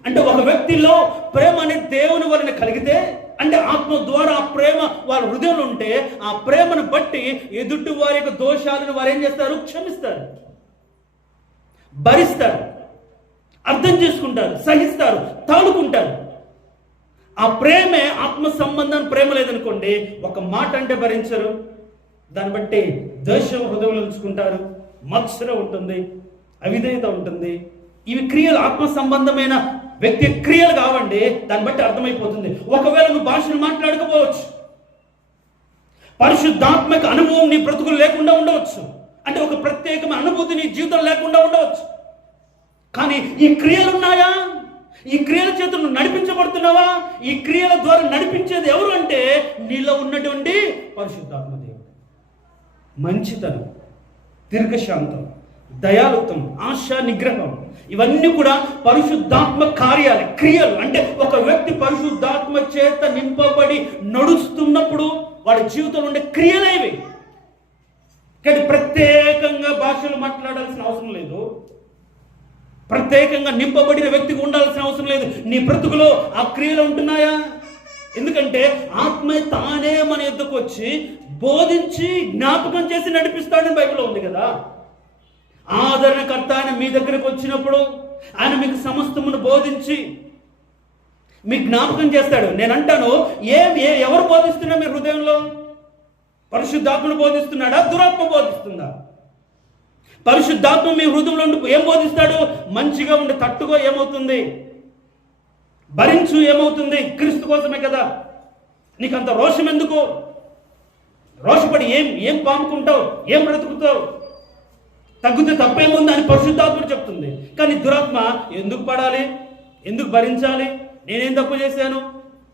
అంటే ఒక వ్యక్తిలో ప్రేమ అనేది దేవుని వలన కలిగితే, అంటే ఆత్మ ద్వారా ఆ ప్రేమ వారి హృదయంలో ఉంటే, ఆ ప్రేమను బట్టి ఎదుటి వారి యొక్క దోషాలను వారు ఏం చేస్తారు? క్షమిస్తారు, భరిస్తారు, అర్థం చేసుకుంటారు, సహిస్తారు, తాళుకుంటారు. ఆ ప్రేమే ఆత్మ సంబంధం. ప్రేమ లేదనుకోండి, ఒక మాట అంటే భరించరు, దాన్ని బట్టి ద్వేషం హృదయంలో ఉంచుకుంటారు, మత్సరం ఉంటుంది, అవిధేయత ఉంటుంది. ఇవి క్రియలు, ఆత్మ సంబంధమైన వ్యక్తి క్రియలు కావండి. దాన్ని బట్టి అర్థమైపోతుంది. ఒకవేళ నువ్వు భాషను మాట్లాడకపోవచ్చు, పరిశుద్ధాత్మక అనుభవం నీ బ్రతుకులు లేకుండా ఉండవచ్చు, అంటే ఒక ప్రత్యేకమైన అనుభూతి నీ జీవితం లేకుండా ఉండవచ్చు. కానీ ఈ క్రియలు ఉన్నాయా? ఈ క్రియల చేత నువ్వు నడిపించబడుతున్నావా? ఈ క్రియల ద్వారా నడిపించేది ఎవరు అంటే నీలో ఉన్నటువంటి పరిశుద్ధాత్మ దేవుడు. మంచితనం, దీర్ఘశాంతం, దయాలుత్వం, ఆశా నిగ్రహం, ఇవన్నీ కూడా పరిశుద్ధాత్మ కార్యాలు, క్రియలు. అంటే ఒక వ్యక్తి పరిశుద్ధాత్మ చేత నింపబడి నడుస్తున్నప్పుడు వాడి జీవితంలో ఉండే క్రియలేవి. కానీ ప్రత్యేకంగా భాషలు మాట్లాడాల్సిన అవసరం లేదు, ప్రత్యేకంగా నింపబడిన వ్యక్తికి ఉండాల్సిన అవసరం లేదు. నీ బ్రతుకులో ఆ క్రియలు ఉంటున్నాయా? ఎందుకంటే ఆత్మ తానే మన ఎద్దుకు వచ్చి బోధించి జ్ఞాపకం చేసి నడిపిస్తాడని బైబిల్లో ఉంది కదా. ఆదరణకర్త ఆయన మీ దగ్గరకు వచ్చినప్పుడు ఆయన మీకు సమస్తమును బోధించి మీ జ్ఞాపకం చేస్తాడు. నేను అంటాను, ఎవరు బోధిస్తున్నా మీ హృదయంలో? పరిశుద్ధాత్మను బోధిస్తున్నాడా? దురాత్మ బోధిస్తుందా? పరిశుద్ధాత్మ మీ హృదయంలో ఏం బోధిస్తాడు? మంచిగా ఉండి తట్టుగా ఏమవుతుంది? భరించు ఏమవుతుంది? క్రీస్తు కోసమే కదా. నీకంత రోషం ఎందుకు? రోషపడి ఏం పాముకుంటావు, ఏం బ్రతుకుతావు, తగ్గితే తప్పేముంది అని పరిశుద్ధాత్మ చెప్తుంది. కానీ దురాత్మ ఎందుకు పడాలి, ఎందుకు భరించాలి, నేనేం తప్పు చేశాను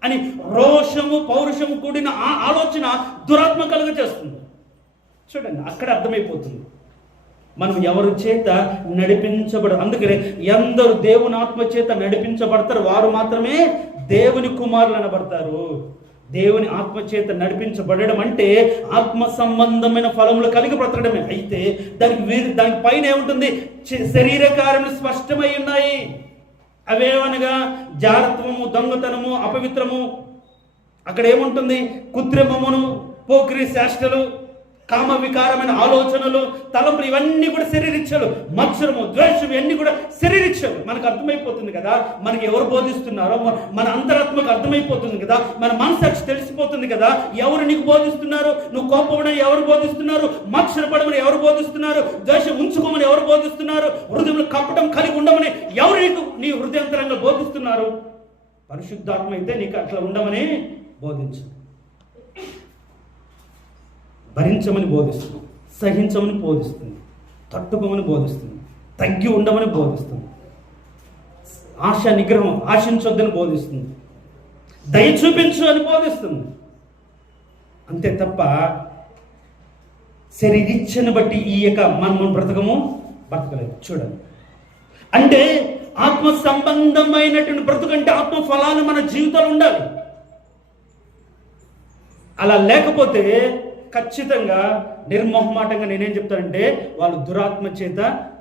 అని రోషము పౌరుషము కూడిన ఆలోచన దురాత్మ కలుగ చేస్తుంది. చూడండి, అక్కడ అర్థమైపోతుంది మనం ఎవరి చేత నడిపించబడరు. అందుకనే ఎందరు దేవుని ఆత్మ చేత నడిపించబడతారు వారు మాత్రమే దేవుని కుమారులు అనబడతారు. దేవుని ఆత్మ చేత నడిపించబడడం అంటే ఆత్మ సంబంధమైన ఫలములు కలిగి బ్రతకడమే. అయితే దానికి పైన ఏముంటుంది, శరీర కార్యములు స్పష్టమై ఉన్నాయి. అవేవనగా జారత్వము, దొంగతనము, అపవిత్రము, అక్కడ ఏముంటుంది, కృత్రిమమును, పోకిరి శాస్త్రలు, కామ వికారమైన ఆలోచనలు, తలంపులు, ఇవన్నీ కూడా శరీరిచ్చలు. మత్సరము, ద్వేషం, ఇవన్నీ కూడా శరీరిచ్చలు. మనకు అర్థమైపోతుంది కదా మనకి ఎవరు బోధిస్తున్నారో, మన అంతరాత్మకు అర్థమైపోతుంది కదా, మన మనసాక్షి తెలిసిపోతుంది కదా ఎవరు నీకు బోధిస్తున్నారు. నువ్వు కోపమని ఎవరు బోధిస్తున్నారు, మత్సరపడమని ఎవరు బోధిస్తున్నారు, ద్వేషం ఉంచుకోమని ఎవరు బోధిస్తున్నారు, హృదయంలో కప్పటం కలిగి ఉండమని ఎవరు నీకు నీ హృదయంతరంగా బోధిస్తున్నారు. పరిశుద్ధాత్మ అయితే నీకు అట్లా ఉండమని బోధించు, భరించమని బోధిస్తుంది, సహించమని బోధిస్తుంది, తట్టుకోమని బోధిస్తుంది, తగ్గి ఉండమని బోధిస్తుంది, ఆశ నిగ్రహం ఆశించొద్దని బోధిస్తుంది, దయ చూపించు అని బోధిస్తుంది. అంతే తప్ప శరీరిచ్చను బట్టి ఈ యొక్క మనం బ్రతకలేదు. చూడండి, అంటే ఆత్మ సంబంధమైనటువంటి బ్రతుకంటే ఆత్మ ఫలాలు మన జీవితాలు ఉండాలి. అలా లేకపోతే ఖచ్చితంగా నిర్మోహమాటంగా నేనేం చెప్తానంటే వాళ్ళు దురాత్మ చేత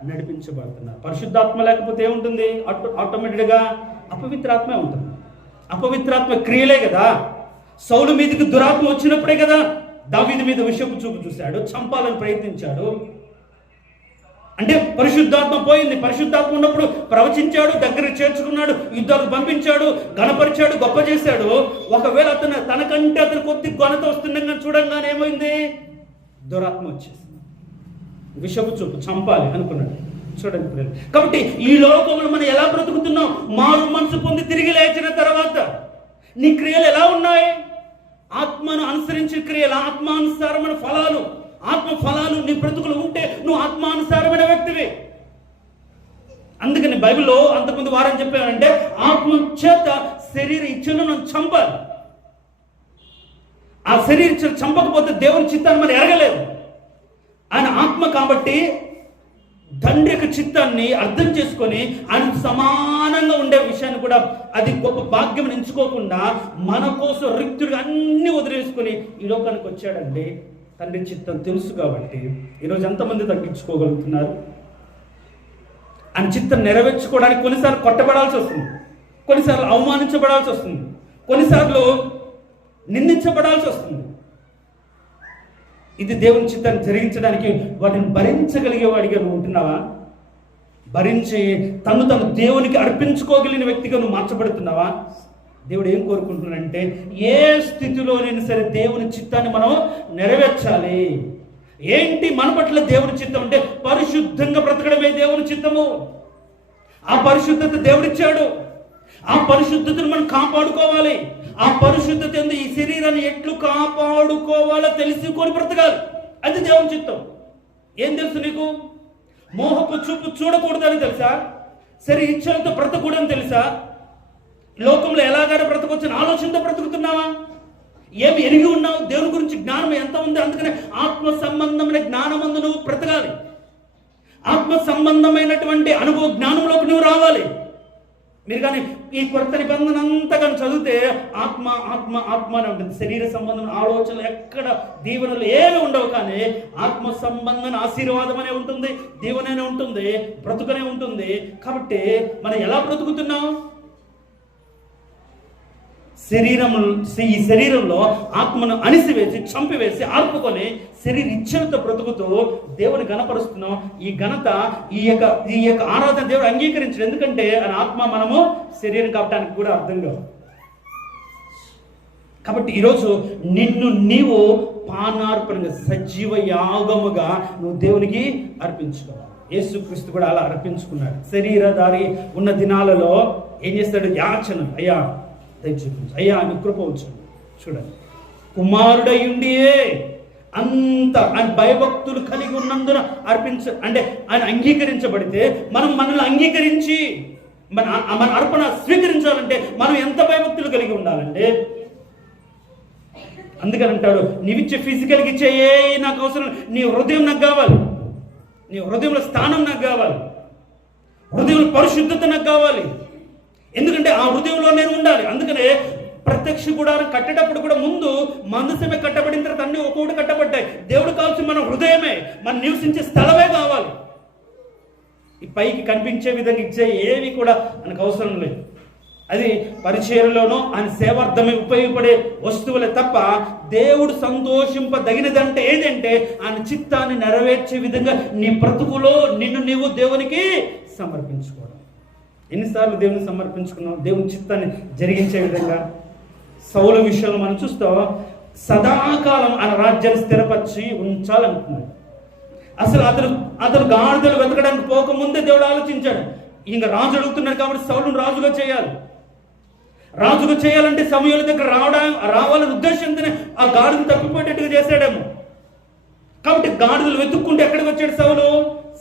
నడిపించబడుతున్నారు. పరిశుద్ధాత్మ లేకపోతే ఏముంటుంది, ఆటోమేటిక్గా అపవిత్రాత్మే ఉంటుంది. అపవిత్రాత్మ క్రియలే కదా. సౌలు మీదకి దురాత్మ వచ్చినప్పుడే కదా దావీదు మీద విషపు చూపు చూశాడు, చంపాలని ప్రయత్నించాడు. అంటే పరిశుద్ధాత్మ పోయింది. పరిశుద్ధాత్మ ఉన్నప్పుడు ప్రవచించాడు, దగ్గరికి చేర్చుకున్నాడు, యుద్ధాలకు పంపించాడు, గణపరిచాడు, గొప్ప చేశాడు. ఒకవేళ తనకంటే అతను కొద్ది ఘనత వస్తుండగా చూడంగానే ఏమైంది, దురాత్మ వచ్చేసింది, విషపు చూపు, చంపాలి అనుకున్నాడు. చూడండి, కాబట్టి ఈ లోకంలో మనం ఎలా బ్రతుకుతున్నాం, మారు మనసు పొంది తిరిగి లేచిన తర్వాత నీ క్రియలు ఎలా ఉన్నాయి, ఆత్మను అనుసరించిన క్రియలు, ఆత్మానుసారమైన ఫలాలు, ఆత్మ ఫలాలు నీ బ్రతుకులు ఉంటే నువ్వు ఆత్మానుసారమైన వ్యక్తివి. అందుకని బైబిల్లో అంతకుముందు వారం చెప్పానంటే ఆత్మ చేత శరీర ఇచ్చలను చంపాలి. ఆ శరీర ఇచ్చలు చంపకపోతే దేవుని చిత్తాన్ని మనం ఎరగలేదు. ఆయన ఆత్మ కాబట్టి తండ్రి యొక్క చిత్తాన్ని అర్థం చేసుకొని ఆయన సమానంగా ఉండే విషయాన్ని కూడా అది గొప్ప భాగ్యం ఎంచుకోకుండా మన కోసం రిక్తుడిగా అన్ని వదిలేసుకొని ఈ లోకానికి వచ్చాడండి. తండ్రి చిత్తం తెలుసు కాబట్టి ఈరోజు ఎంతమంది తగ్గించుకోగలుగుతున్నారు? ఆయన చిత్తం నెరవేర్చుకోవడానికి కొన్నిసార్లు కొట్టబడాల్సి వస్తుంది, కొన్నిసార్లు అవమానించబడాల్సి వస్తుంది, కొన్నిసార్లు నిందించబడాల్సి వస్తుంది. ఇది దేవుని చిత్తాన్ని జరిగించడానికి వాటిని భరించగలిగేవాడిగా నువ్వు ఉంటున్నావా? భరించి తను దేవునికి అర్పించుకోగలిగిన వ్యక్తిగా నువ్వు మార్చబడుతున్నావా? దేవుడు ఏం కోరుకుంటున్నాడంటే ఏ స్థితిలోనైనా సరే దేవుని చిత్తాన్ని మనం నెరవేర్చాలి. ఏంటి మన పట్ల దేవుని చిత్తం అంటే పరిశుద్ధంగా బ్రతకడమే దేవుని చిత్తము. ఆ పరిశుద్ధత దేవుడిచ్చాడు. ఆ పరిశుద్ధతను మనం కాపాడుకోవాలి. ఆ పరిశుద్ధత ఈ శరీరాన్ని ఎట్లు కాపాడుకోవాలో తెలుసుకొని బ్రతకాలి. అది దేవుని చిత్తం. ఏం తెలుసు నీకు? మోహపు చూపు చూడకూడదని తెలుసా? సరే ఇచ్చలతో బ్రతకూడదని తెలుసా? లోకంలో ఎలాగైనా బ్రతకొచ్చిన ఆలోచనతో బ్రతుకుతున్నావా? ఏమి ఎరిగి ఉన్నావు? దేవుని గురించి జ్ఞానం ఎంత ఉంది? అందుకనే ఆత్మ సంబంధమైన జ్ఞానమందు నువ్వు బ్రతకాలి. ఆత్మ సంబంధమైనటువంటి అనుభవ జ్ఞానంలోకి నువ్వు రావాలి. మీరు కానీ ఈ కొత్త నిబంధన అంతా కానీ చదివితే ఆత్మ ఆత్మ ఆత్మ అని ఉంటుంది. శరీర సంబంధం ఆలోచనలు ఎక్కడ దీవెనలు ఏమి ఉండవు, కానీ ఆత్మ సంబంధం ఆశీర్వాదం అనే ఉంటుంది, దీవెననే ఉంటుంది, బ్రతుకనే ఉంటుంది. కాబట్టి మనం ఎలా బ్రతుకుతున్నాం? ఈ శరీరంలో ఆత్మను అణిసివేసి చంపివేసి ఆర్పుకొని శరీర ఇచ్చలతో బ్రతుకుతూ దేవుని గణపరుస్తున్నాం. ఈ ఘనత ఈ యొక్క ఆరాధన దేవుడు అంగీకరించడు. ఎందుకంటే ఆయన ఆత్మ, మనము శరీరం కావటానికి కూడా అర్థం కాదు. కాబట్టి ఈరోజు నిన్ను నీవు పానార్పణగా సజీవ యాగముగా నువ్వు దేవునికి అర్పించుకోవాలి. యేసుక్రీస్తు కూడా అలా అర్పించుకున్నాడు. శరీరధారి ఉన్న దినాలలో ఏం చేస్తాడు? యాచన, అయ్యా దయ చూపించు, అయ్యా నీ కృప ఉంచండి. చూడండి, కుమారుడై ఉండియే అంత ఆయన భయభక్తులు కలిగి ఉన్నందున అంటే ఆయన అంగీకరించబడితే మనం మనల్ని అంగీకరించి మన అర్పణ స్వీకరించాలంటే మనం ఎంత భయభక్తులు కలిగి ఉండాలంటే, అందుకని అంటాడు, నీవిచ్చే ఫిజికల్కి ఇచ్చే నాకు అవసరం, నీ హృదయం నాకు కావాలి, నీ హృదయంలో స్థానం నాకు కావాలి, హృదయంలో పరిశుద్ధత నాకు కావాలి. ఎందుకంటే ఆ హృదయంలో నేను ఉండాలి. అందుకనే ప్రత్యక్ష గుడారం కట్టేటప్పుడు కూడా ముందు మందసమే కట్టబడిన తర్వాత అన్ని ఒక్కొక్కటి కట్టబడ్డాయి. దేవుడు కావాల్సిన మన హృదయమే, మనం నివసించే స్థలమే కావాలి. ఈ పైకి కనిపించే విధంగా ఇచ్చే ఏవి కూడా మనకు అవసరం లేదు. అది పరిచర్యలోనో ఆయన సేవార్థమే ఉపయోగపడే వస్తువులే తప్ప దేవుడు సంతోషింపదగినదంటే ఏదంటే ఆయన చిత్తాన్ని నెరవేర్చే విధంగా నీ బ్రతుకులో నిన్ను నీవు దేవునికి సమర్పించుకోవడం. ఎన్నిసార్లు దేవుని సమర్పించుకున్నావు దేవుని చిత్తాన్ని జరిగించే విధంగా? సౌలు విషయంలో మనం చూస్తాం, సదాకాలం ఆయన రాజ్యాన్ని స్థిరపరిచి ఉంచాలనుకున్నాడు. అసలు అతను గాడిదలు వెతకడానికి పోకముందే దేవుడు ఆలోచించాడు, ఇంకా రాజు అడుగుతున్నాడు కాబట్టి సౌలును రాజుగా చేయాలి. రాజుగా చేయాలంటే సమూయేలు దగ్గర రావాలని ఉద్దేశంతోనే ఆ గాడిదలు తప్పిపోయేటట్టుగా చేశాడేమో. కాబట్టి గాడిదలు వెతుక్కుంటే ఎక్కడికి వచ్చాడు సౌలు?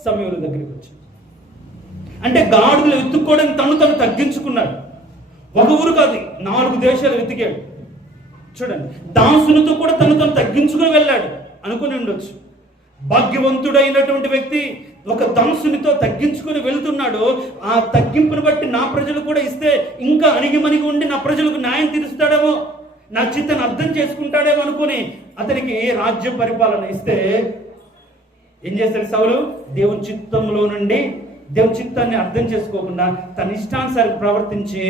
సమూయేలు దగ్గరికి వచ్చాడు. అంటే గాడిదలు వెతుక్కోవడానికి తను తగ్గించుకున్నాడు. ఒక ఊరు కాదు, 4 దేశాలు వెతికాడు. చూడండి, దాసునితో కూడా తను తగ్గించుకుని వెళ్ళాడు అనుకుని ఉండొచ్చు. భాగ్యవంతుడైనటువంటి వ్యక్తి ఒక దాసునితో తగ్గించుకుని వెళ్తున్నాడు. ఆ తగ్గింపుని బట్టి నా ప్రజలు కూడా ఇస్తే ఇంకా అణిగిమణిగి ఉండి నా ప్రజలకు న్యాయం తీరుస్తాడేమో, నా చిత్తాన్ని అర్థం చేసుకుంటాడేమో అనుకుని అతనికి రాజ్య పరిపాలన ఇస్తే ఏం చేశాడు సౌలు? దేవుని చిత్తంలో నుండి దేవుని చిత్తాన్ని అర్థం చేసుకోకుండా తన ఇష్టానుసారి ప్రవర్తించి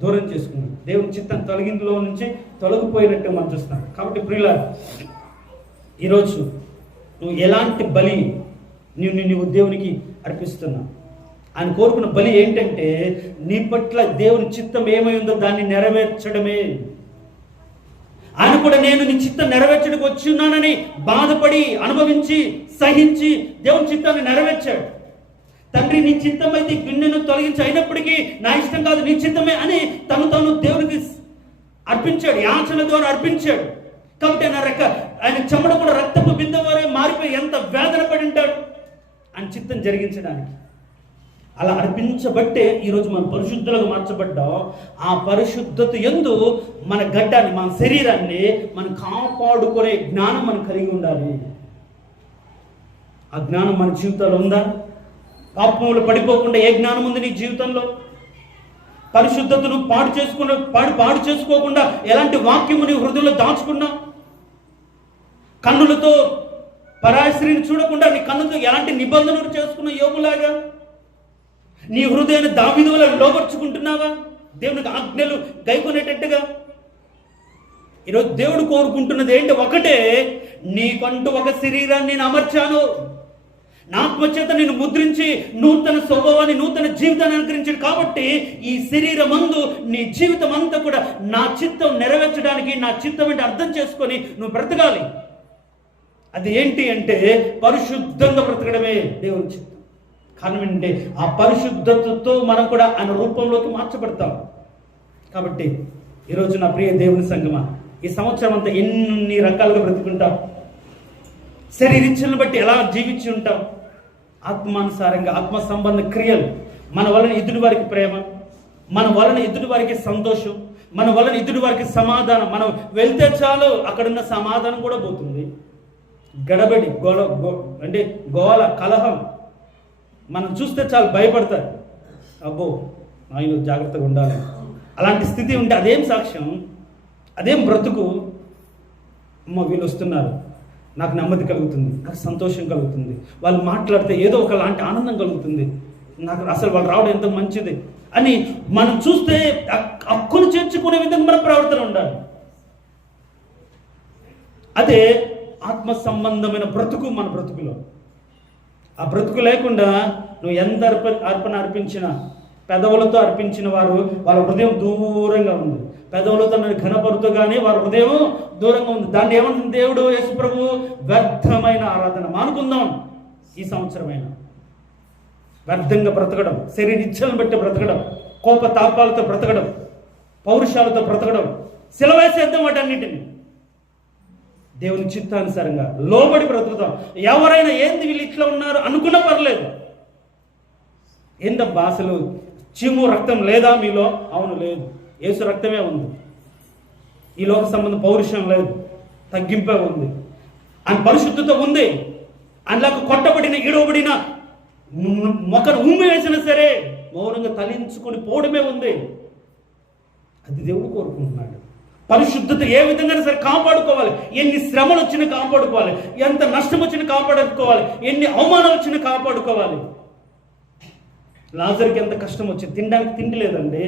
దూరం చేసుకున్నాడు. దేవుని చిత్తం తొలగింపులో నుంచి తొలగిపోయినట్టు మనం చూస్తున్నాం. కాబట్టి ప్రియులారా, ఈరోజు నువ్వు ఎలాంటి బలి నువ్వు దేవునికి అర్పిస్తున్నావు? ఆయన కోరుకున్న బలి ఏంటంటే నీ పట్ల దేవుని చిత్తం ఏమై ఉందో దాన్ని నెరవేర్చడమే. ఆయన కూడా నేను నీ చిత్తం నెరవేర్చడానికి వచ్చి ఉన్నానని బాధపడి అనుభవించి సహించి దేవుని చిత్తాన్ని నెరవేర్చాడు. తండ్రి నీ చిత్తం అయితే గిన్నెను తొలగించి అయినప్పటికీ నా ఇష్టం కాదు నీ చిత్తమే అని తను దేవునికి అర్పించాడు, యాచన ద్వారా అర్పించాడు. కాబట్టి ఆయన చెమట కూడా రక్తపు బిందె వరే మారిపోయి ఎంత వేదన పడి ఉంటాడు ఆయన చిత్తం జరిగించడానికి. అలా అర్పించబట్టే ఈరోజు మనం పరిశుద్ధులుగా మార్చబడ్డాం. ఆ పరిశుద్ధత యందు మన గడ్డాన్ని, మన శరీరాన్ని మనం కాపాడుకునే జ్ఞానం మనం కలిగి ఉండాలి. ఆ జ్ఞానం మన జీవితంలో ఉందా? పాపంలో పడిపోకుండా ఏ జ్ఞానం ఉంది నీ జీవితంలో? పరిశుద్ధతను పాడు చేసుకోకుండా ఎలాంటి వాక్యము నీ హృదయంలో దాచుకున్నావు? కన్నులతో పరాయి స్త్రీని చూడకుండా నీ కన్నుతో ఎలాంటి నిబంధనలు చేసుకున్నావు యోబులాగా? నీ హృదయాన్ని దావీదు వలె లోబర్చుకుంటున్నావా దేవునికి ఆజ్ఞలు గైకొనేటట్టుగా? ఈరోజు దేవుడు కోరుకుంటున్నది ఏంటి? ఒకటే, నీకంటూ ఒక శరీరాన్ని నేను అమర్చాను, నా ఆత్మచేత నేను ముద్రించి నూతన స్వభావాన్ని, నూతన జీవితాన్ని అనుకరించాడు. కాబట్టి ఈ శరీరం అందు నీ జీవితం అంతా కూడా నా చిత్తం నెరవేర్చడానికి, నా చిత్తం అంటే అర్థం చేసుకొని నువ్వు బ్రతకాలి. అది ఏంటి అంటే పరిశుద్ధంగా బ్రతకడమే దేవుని చిత్తం. కారణం ఏంటంటే ఆ పరిశుద్ధతతో మనం కూడా ఆయన రూపంలోకి మార్చబడతాం. కాబట్టి ఈరోజు నా ప్రియ దేవుని సంగమా, ఈ సంవత్సరం అంతా ఎన్ని రకాలుగా బ్రతుకుంటాం? శరీరిచ్చలను బట్టి ఎలా జీవించి ఉంటాం? ఆత్మానుసారంగా ఆత్మ సంబంధ క్రియలు, మన వలన ఎదుటి వారికి ప్రేమ, మన వలన ఎదుటి వారికి సంతోషం, మన వలన ఎదుటి వారికి సమాధానం. మనం వెళ్తే చాలు అక్కడున్న సమాధానం కూడా పోతుంది. గడబడి అంటే గోల, కలహం మనం చూస్తే చాలు భయపడతారు. అబ్బో ఆయన జాగ్రత్తగా ఉండాలి. అలాంటి స్థితి ఉంటే అదేం సాక్ష్యం, అదేం బ్రతుకు? అమ్మ వీళ్ళు వస్తున్నారు, నాకు నెమ్మది కలుగుతుంది, నాకు సంతోషం కలుగుతుంది, వాళ్ళు మాట్లాడితే ఏదో ఒకలాంటి ఆనందం కలుగుతుంది, నాకు అసలు వాళ్ళు రావడం ఎంత మంచిది అని మనం చూస్తే హక్కును చేర్చుకునే విధంగా మన ప్రవర్తన ఉండాలి. అదే ఆత్మ సంబంధమైన బ్రతుకు మన బ్రతుకులో. ఆ బ్రతుకు లేకుండా నువ్వు ఎంత అర్పణ అర్పించినా, పెదవులతో అర్పించిన వారు వాళ్ళ హృదయం దూరంగా ఉంది. పెదవులతో నన్ను ఘనపరుతూగానే వారి హృదయం దూరంగా ఉంది. దాన్ని ఏమంటుంది దేవుడు? యేసు ప్రభు వ్యర్థమైన ఆరాధన మానుకుందాం. ఈ సంవత్సరమైన వ్యర్థంగా బ్రతకడం, శరీర ఇచ్చలను బట్టి బ్రతకడం, కోప తాపాలతో బ్రతకడం, పౌరుషాలతో బ్రతకడం, సిలవేసేద్దాం వాటన్నిటిని. దేవుని చిత్తానుసారంగా లోబడి బ్రతుకుతాం. ఎవరైనా ఏంది వీళ్ళు ఇట్లా ఉన్నారు అనుకున్నా పర్లేదు. ఏందబ్బా అసలు చీము రక్తం లేదా మీలో? అవును, లేదు. యేసు రక్తమే ఉంది. ఈ లోక సంబంధం పౌరుషం లేదు, తగ్గింపే ఉంది. ఆయన పరిశుద్ధత ఉంది. అందులోకి కొట్టబడిన ఈడవబడిన మొక్కను ఉమ్మి వేసినా సరే మౌనంగా తలించుకొని పోవడమే ఉంది. అది దేవుడు కోరుకుంటున్నాడు. పరిశుద్ధత ఏ విధంగా సరే కాపాడుకోవాలి. ఎన్ని శ్రమలు వచ్చినా కాపాడుకోవాలి, ఎంత నష్టం వచ్చినా కాపాడుకోవాలి, ఎన్ని అవమానాలు వచ్చినా కాపాడుకోవాలి. లాజర్కి ఎంత కష్టం వచ్చింది, తినడానికి తిండి లేదండి.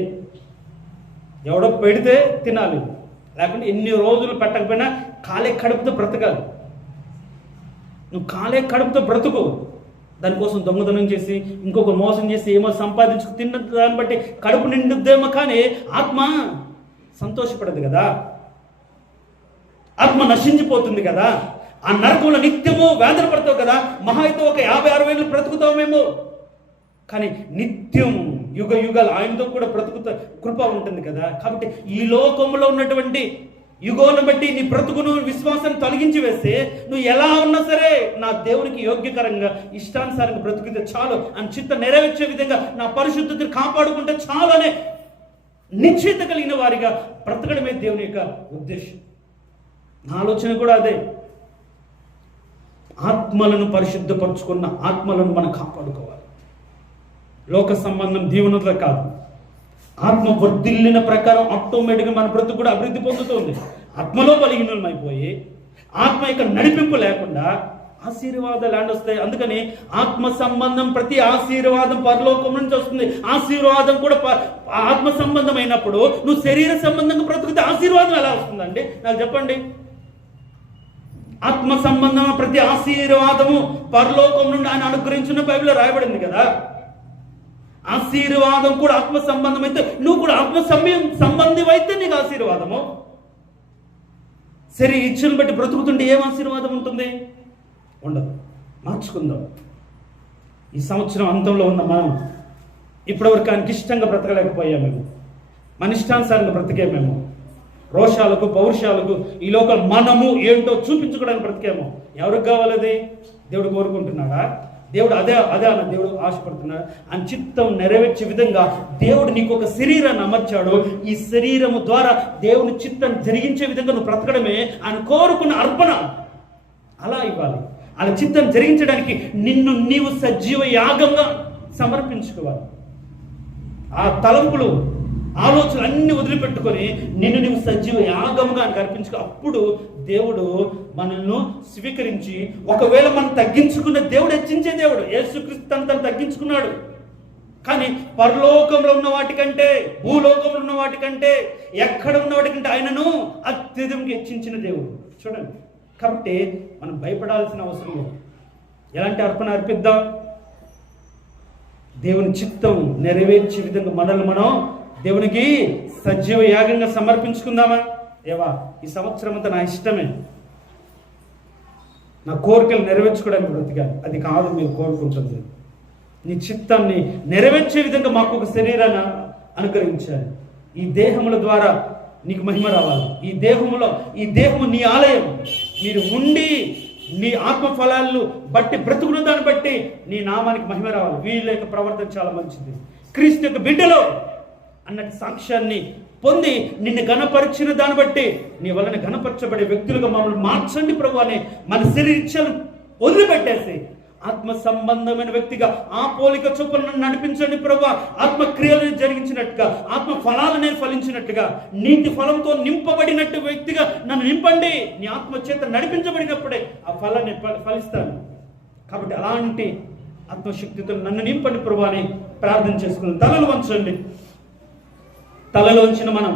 ఎవడో పెడితే తినాలి, లేకుంటే ఎన్ని రోజులు పెట్టకపోయినా కాలే కడుపుతో బ్రతకాలి. నువ్వు కాలే కడుపుతో బ్రతుకు. దానికోసం దొంగతనం చేసి ఇంకొక మోసం చేసి ఏమో సంపాదించుకు తిన్న దాన్ని బట్టి కడుపు నిండుద్దేమో, కానీ ఆత్మ సంతోషపడదు కదా, ఆత్మ నశించిపోతుంది కదా. ఆ నరకంలో నిత్యము వేదన పడతావు కదా. మహా అయితే ఒక 50-60 ఏళ్ళు బ్రతుకుతావేమో, కానీ నిత్యం యుగ యుగాలు ఆయనతో కూడా బ్రతుకుతా కృప ఉంటుంది కదా. కాబట్టి ఈ లోకంలో ఉన్నటువంటి యుగోలను బట్టి నీ బ్రతుకును విశ్వాసాన్ని తొలగించి వేస్తే నువ్వు ఎలా ఉన్నా సరే నా దేవునికి యోగ్యకరంగా ఇష్టానుసారంగా బ్రతుకుతే చాలు, అని చిత్త నెరవేర్చే విధంగా నా పరిశుద్ధతను కాపాడుకుంటే చాలు అనే నిశ్చయిత కలిగిన వారిగా బ్రతకడమే దేవుని యొక్క ఉద్దేశం. నా ఆలోచన కూడా అదే. ఆత్మలను పరిశుద్ధపరుచుకున్న ఆత్మలను మనం కాపాడుకోవాలి. లోక సంబంధం దీవెనతో కాదు, ఆత్మ వర్ధిల్లిన ప్రకారం ఆటోమేటిక్గా మన బ్రతుకు కూడా అభివృద్ధి పొందుతుంది. ఆత్మలో బలహీనమైపోయి ఆత్మ యొక్క నడిపింపు లేకుండా ఆశీర్వాదాలు ల్యాండ్ వస్తాయి. అందుకని ఆత్మ సంబంధం, ప్రతి ఆశీర్వాదం పరలోకం నుంచి వస్తుంది. ఆశీర్వాదం కూడా ఆత్మ సంబంధం అయినప్పుడు నువ్వు శరీర సంబంధంగా బ్రతుకుతే ఆశీర్వాదం ఎలా వస్తుందండి? నాకు చెప్పండి. ఆత్మ సంబంధం ప్రతి ఆశీర్వాదము పరలోకం నుండి ఆయన అనుగ్రహించిన బైబిల్లో రాయబడింది కదా. ఆశీర్వాదం కూడా ఆత్మ సంబంధం అయితే నువ్వు కూడా ఆత్మ సంబంధం అయితే నీకు ఆశీర్వాదము. సరే, ఇచ్చును బట్టి బ్రతుకుతుంటే ఏం ఆశీర్వాదం ఉంటుంది? ఉండదు. మార్చుకుందాం. ఈ సంవత్సరం అంతంలో ఉన్న మనం ఇప్పటివరకు ఆయనకి ఇష్టంగా బ్రతకలేకపోయామేమో, మన ఇష్టానుసారంగా బ్రతికేమేమో, రోషాలకు పౌరుషాలకు ఈ లోకం మనము ఏంటో చూపించుకోవడానికి బ్రతికేమో. ఎవరికి కావాలి అది? దేవుడు కోరుకుంటున్నాడా? దేవుడు అదే అన్న దేవుడు ఆశపడుతున్నాడు. అని చిత్తం నెరవేర్చే విధంగా దేవుడు నీకు ఒక శరీరాన్ని అమర్చాడు. ఈ శరీరము ద్వారా దేవుని చిత్తాన్ని జరిగించే విధంగా నువ్వు బ్రతకడమే ఆయన కోరుకున్న అర్పణ. అలా ఇవ్వాలి. అలా చిత్తం జరిగించడానికి నిన్ను నీవు సజీవ యాగంగా సమర్పించుకోవాలి. ఆ తలంపులు ఆలోచనలు అన్ని వదిలిపెట్టుకొని నిన్ను నీవు సజీవ యాగంగా ఆయనకు అర్పించుకో. అప్పుడు దేవుడు మనల్ని స్వీకరించి, ఒకవేళ మనం తగ్గించుకున్న దేవుడు హెచ్చించే దేవుడు. యేసుక్రీస్తు తను తగ్గించుకున్నాడు, కానీ పరలోకంలో ఉన్న వాటికంటే, భూలోకంలో ఉన్న వాటికంటే, ఎక్కడ ఉన్న వాటికంటే ఆయనను అత్యధికంగా హెచ్చించిన దేవుడు. చూడండి. కాబట్టి మనం భయపడాల్సిన అవసరం లేదు. ఎలాంటి అర్పణ అర్పిద్దాం? దేవుని చిత్తం నెరవేర్చే విధంగా మనల్ని మనం దేవునికి సజీవ యాగంగా సమర్పించుకుందామా? దేవా, ఈ సంవత్సరం అంతా నా ఇష్టమే, నా కోరికలు నెరవేర్చుకోవడానికి బ్రతికాను. అది కాదు మీరు కోరుకుంటుంది. నీ చిత్తాన్ని నెరవేర్చే విధంగా మాకు ఒక శరీరాన్ని అనుగ్రహించాలి. ఈ దేహముల ద్వారా నీకు మహిమ రావాలి. ఈ దేహము నీ ఆలయం. మీరు ఉండి నీ ఆత్మ ఫలాలను బట్టి బ్రతుకున్న దాన్ని బట్టి నీ నామానికి మహిమ రావాలి. వీళ్ళ యొక్క ప్రవర్తన చాలా మంచిది, క్రీస్తు యొక్క బిడ్డలో అన్నట్టు సాక్ష్యాన్ని పొంది నిన్ను గణపరిచిన దాన్ని బట్టి నీ వలన గణపరచబడే వ్యక్తులుగా మమ్మల్ని మార్చండి ప్రభు అని మన శరీరాలను వదిలిపెట్టేసి ఆత్మ సంబంధమైన వ్యక్తిగా ఆ పోలిక చొప్పున నడిపించండి ప్రభు. ఆత్మక్రియలను జరిగించినట్టుగా, ఆత్మ ఫలాలనే ఫలించినట్టుగా, నీతి ఫలంతో నింపబడినట్టు వ్యక్తిగా నన్ను నింపండి. నీ ఆత్మ చేత నడిపించబడినప్పుడే ఆ ఫలాన్ని ఫలిస్తాను. కాబట్టి అలాంటి ఆత్మశక్తితో నన్ను నింపండి ప్రభు అని ప్రార్థన చేసుకుని తలలు వంచండి. తలలో ఉంచిన మనం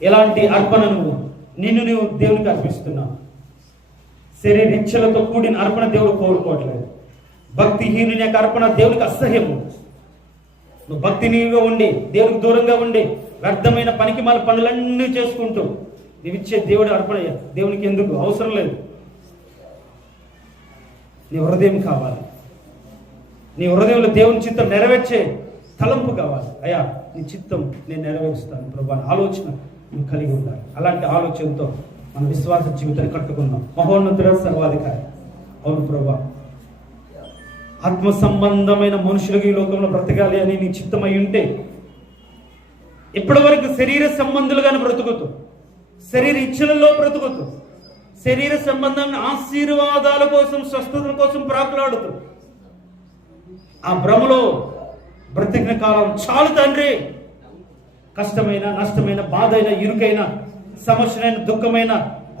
ఎలాంటి అర్పణను నిన్ను నువ్వు దేవునికి అర్పిస్తున్నావు? శరీరిచ్చలతో కూడిన అర్పణ దేవుడు కోరుకోవట్లేదు. భక్తిహీనుని యొక్క అర్పణ దేవునికి అసహ్యము. నువ్వు భక్తిహీనుగా ఉండి, దేవునికి దూరంగా ఉండి, వ్యర్థమైన పనికి మాల పనులన్నీ చేసుకుంటూ నీవిచ్చే దేవుడి అర్పణ దేవునికి ఎందుకు అవసరం లేదు. నీ హృదయం కావాలి. నీ హృదయంలో దేవుని చిత్తం నెరవేర్చే తలంపు కావాలి. అయ్యా, నీ చిత్తం నేను నెరవేరుస్తాను ప్రభు ఆలోచన నువ్వు కలిగి ఉండాలి. అలాంటి ఆలోచనతో మన విశ్వాస జీవితాన్ని కట్టుకుందాం. మహోన్నతుడ, సర్వాధికారి, అవును ప్రభా, ఆత్మ సంబంధమైన మనుషులకు ఈ లోకంలో బ్రతకాలి అని నీ చిత్తమై ఉంటే ఇప్పటి వరకు శరీర సంబంధులుగానే బ్రతుకుతూ, శరీర ఇచ్చలలో బ్రతుకుతూ, శరీర సంబంధమైన ఆశీర్వాదాల కోసం, స్వస్థతల కోసం ప్రాకులాడుతూ ఆ భ్రమలో బ్రతికిన కాలం చాలు తండ్రి. కష్టమైన, నష్టమైన, బాధ అయిన, ఇరుకైన, సమస్యనైన, దుఃఖమైన,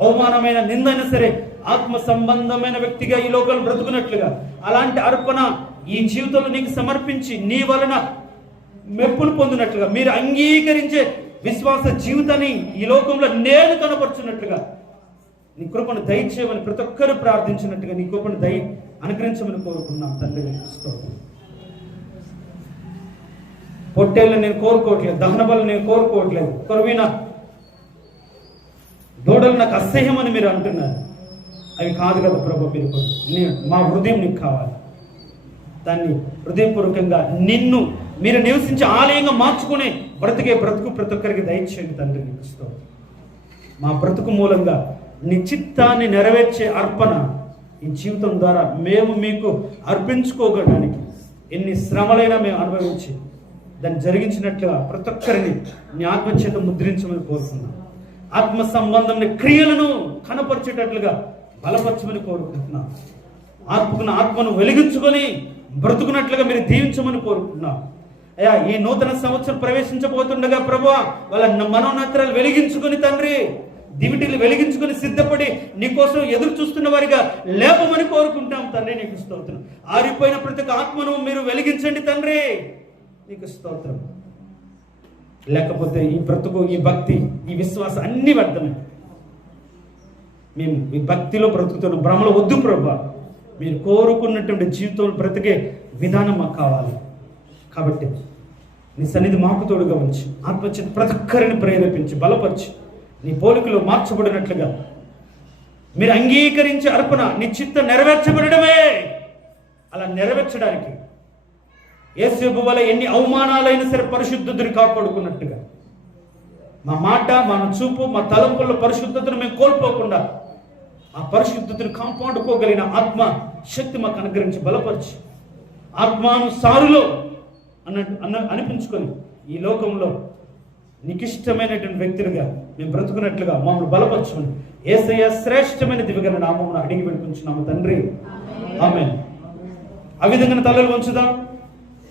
అవమానమైన, నిందైనా సరే ఆత్మ సంబంధమైన వ్యక్తిగా ఈ లోకంలో బ్రతుకున్నట్లుగా అలాంటి అర్పణ ఈ జీవితంలో నీకు సమర్పించి నీ వలన మెప్పులు పొందినట్లుగా, మీరు అంగీకరించే విశ్వాస జీవితాన్ని ఈ లోకంలో నేను కనపరుచున్నట్లుగా నీ కృపను దయచేయమని ప్రతి ఒక్కరు ప్రార్థించినట్టుగా నీ కృపను అనుగ్రహించమని కోరుకున్నాం తండ్రి. పొట్టేళ్ళు నేను కోరుకోవట్లేదు, దహన బలు నేను కోరుకోవట్లేదు, కొరవైన దూడలు నాకు అసహ్యం అని మీరు అంటున్నారు. అవి కాదు కదా ప్రభు, మీరు మా హృదయం నీకు కావాలి. దాన్ని హృదయపూర్వకంగా నిన్ను మీరు నివసించే ఆలయంగా మార్చుకునే బ్రతుకు ప్రతి ఒక్కరికి దయచేయండి తండ్రి. నీకు స్తోత్రం. మా బ్రతుకు మూలంగా నీ చిత్తాన్ని నెరవేర్చే అర్పణ ఈ జీవితం ద్వారా మేము మీకు అర్పించుకోగడానికి ఎన్ని శ్రమలైనా మేము అనుభవించి దాన్ని జరిగించినట్లుగా ప్రతి ఒక్కరిని నీ ఆత్మచేత ముద్రించమని కోరుకున్నాం. ఆత్మ సంబంధమైన క్రియలను కనపరిచేటట్లుగా బలపరచమని కోరుకుంటున్నాం. ఆత్మను వెలిగించుకొని బ్రతుకున్నట్లుగా మీరు దీవించమని కోరుకుంటున్నాం. అయ్యా, ఈ నూతన సంవత్సరం ప్రవేశించబోతుండగా ప్రభువా, వాళ్ళ మనోనేత్రాలు వెలిగించుకొని తండ్రి, దివిటీలు వెలిగించుకొని సిద్ధపడి నీకోసం ఎదురు చూస్తున్న వారిగా లేపమని కోరుకుంటాం తండ్రి. నీకు స్తోత్రం. ఆరిపోయిన ప్రతి ఆత్మను మీరు వెలిగించండి తండ్రి. నీకు స్తోత్రం. లేకపోతే ఈ బ్రతుకు, ఈ భక్తి, ఈ విశ్వాసం అన్ని వ్యర్థమే. మేము ఈ భక్తిలో బ్రతుకుతున్న భ్రమలో వద్దు ప్రభా. మీరు కోరుకున్నటువంటి జీవితంలో బ్రతికే విధానం మాకు కావాలి. కాబట్టి నీ సన్నిధి మాకు తోడుగా ఉంచి ఆత్మచేత ప్రతి ఒక్కరిని ప్రేరేపించి బలపరిచి నీ పోలికలో మార్చబడినట్లుగా మీరు అంగీకరించే అర్పణ నీ చిత్తం నెరవేర్చబడమే. అలా నెరవేర్చడానికి యేసేపు వల్ల ఎన్ని అవమానాలైనా సరే పరిశుద్ధతను కాపాడుకున్నట్టుగా మా మాట, మన చూపు, మా తలంపుల్లో పరిశుద్ధతను మేము కోల్పోకుండా ఆ పరిశుద్ధతను కాపాడుకోగలిగిన ఆత్మ శక్తి మాకు అనుగ్రహించి బలపరిచి ఆత్మానుసారులో అనిపించుకొని ఈ లోకంలో నీకు ఇష్టమైనటువంటి వ్యక్తులుగా మేము బ్రతుకున్నట్లుగా మమ్మల్ని బలపరచుకొని యేసయ్య శ్రేష్టమైన దివ్యగల నామమున అడిగి పెట్టుకుంటున్నాము తండ్రి. ఆమేన్. ఆ విధంగా తలలు వంచుదాం.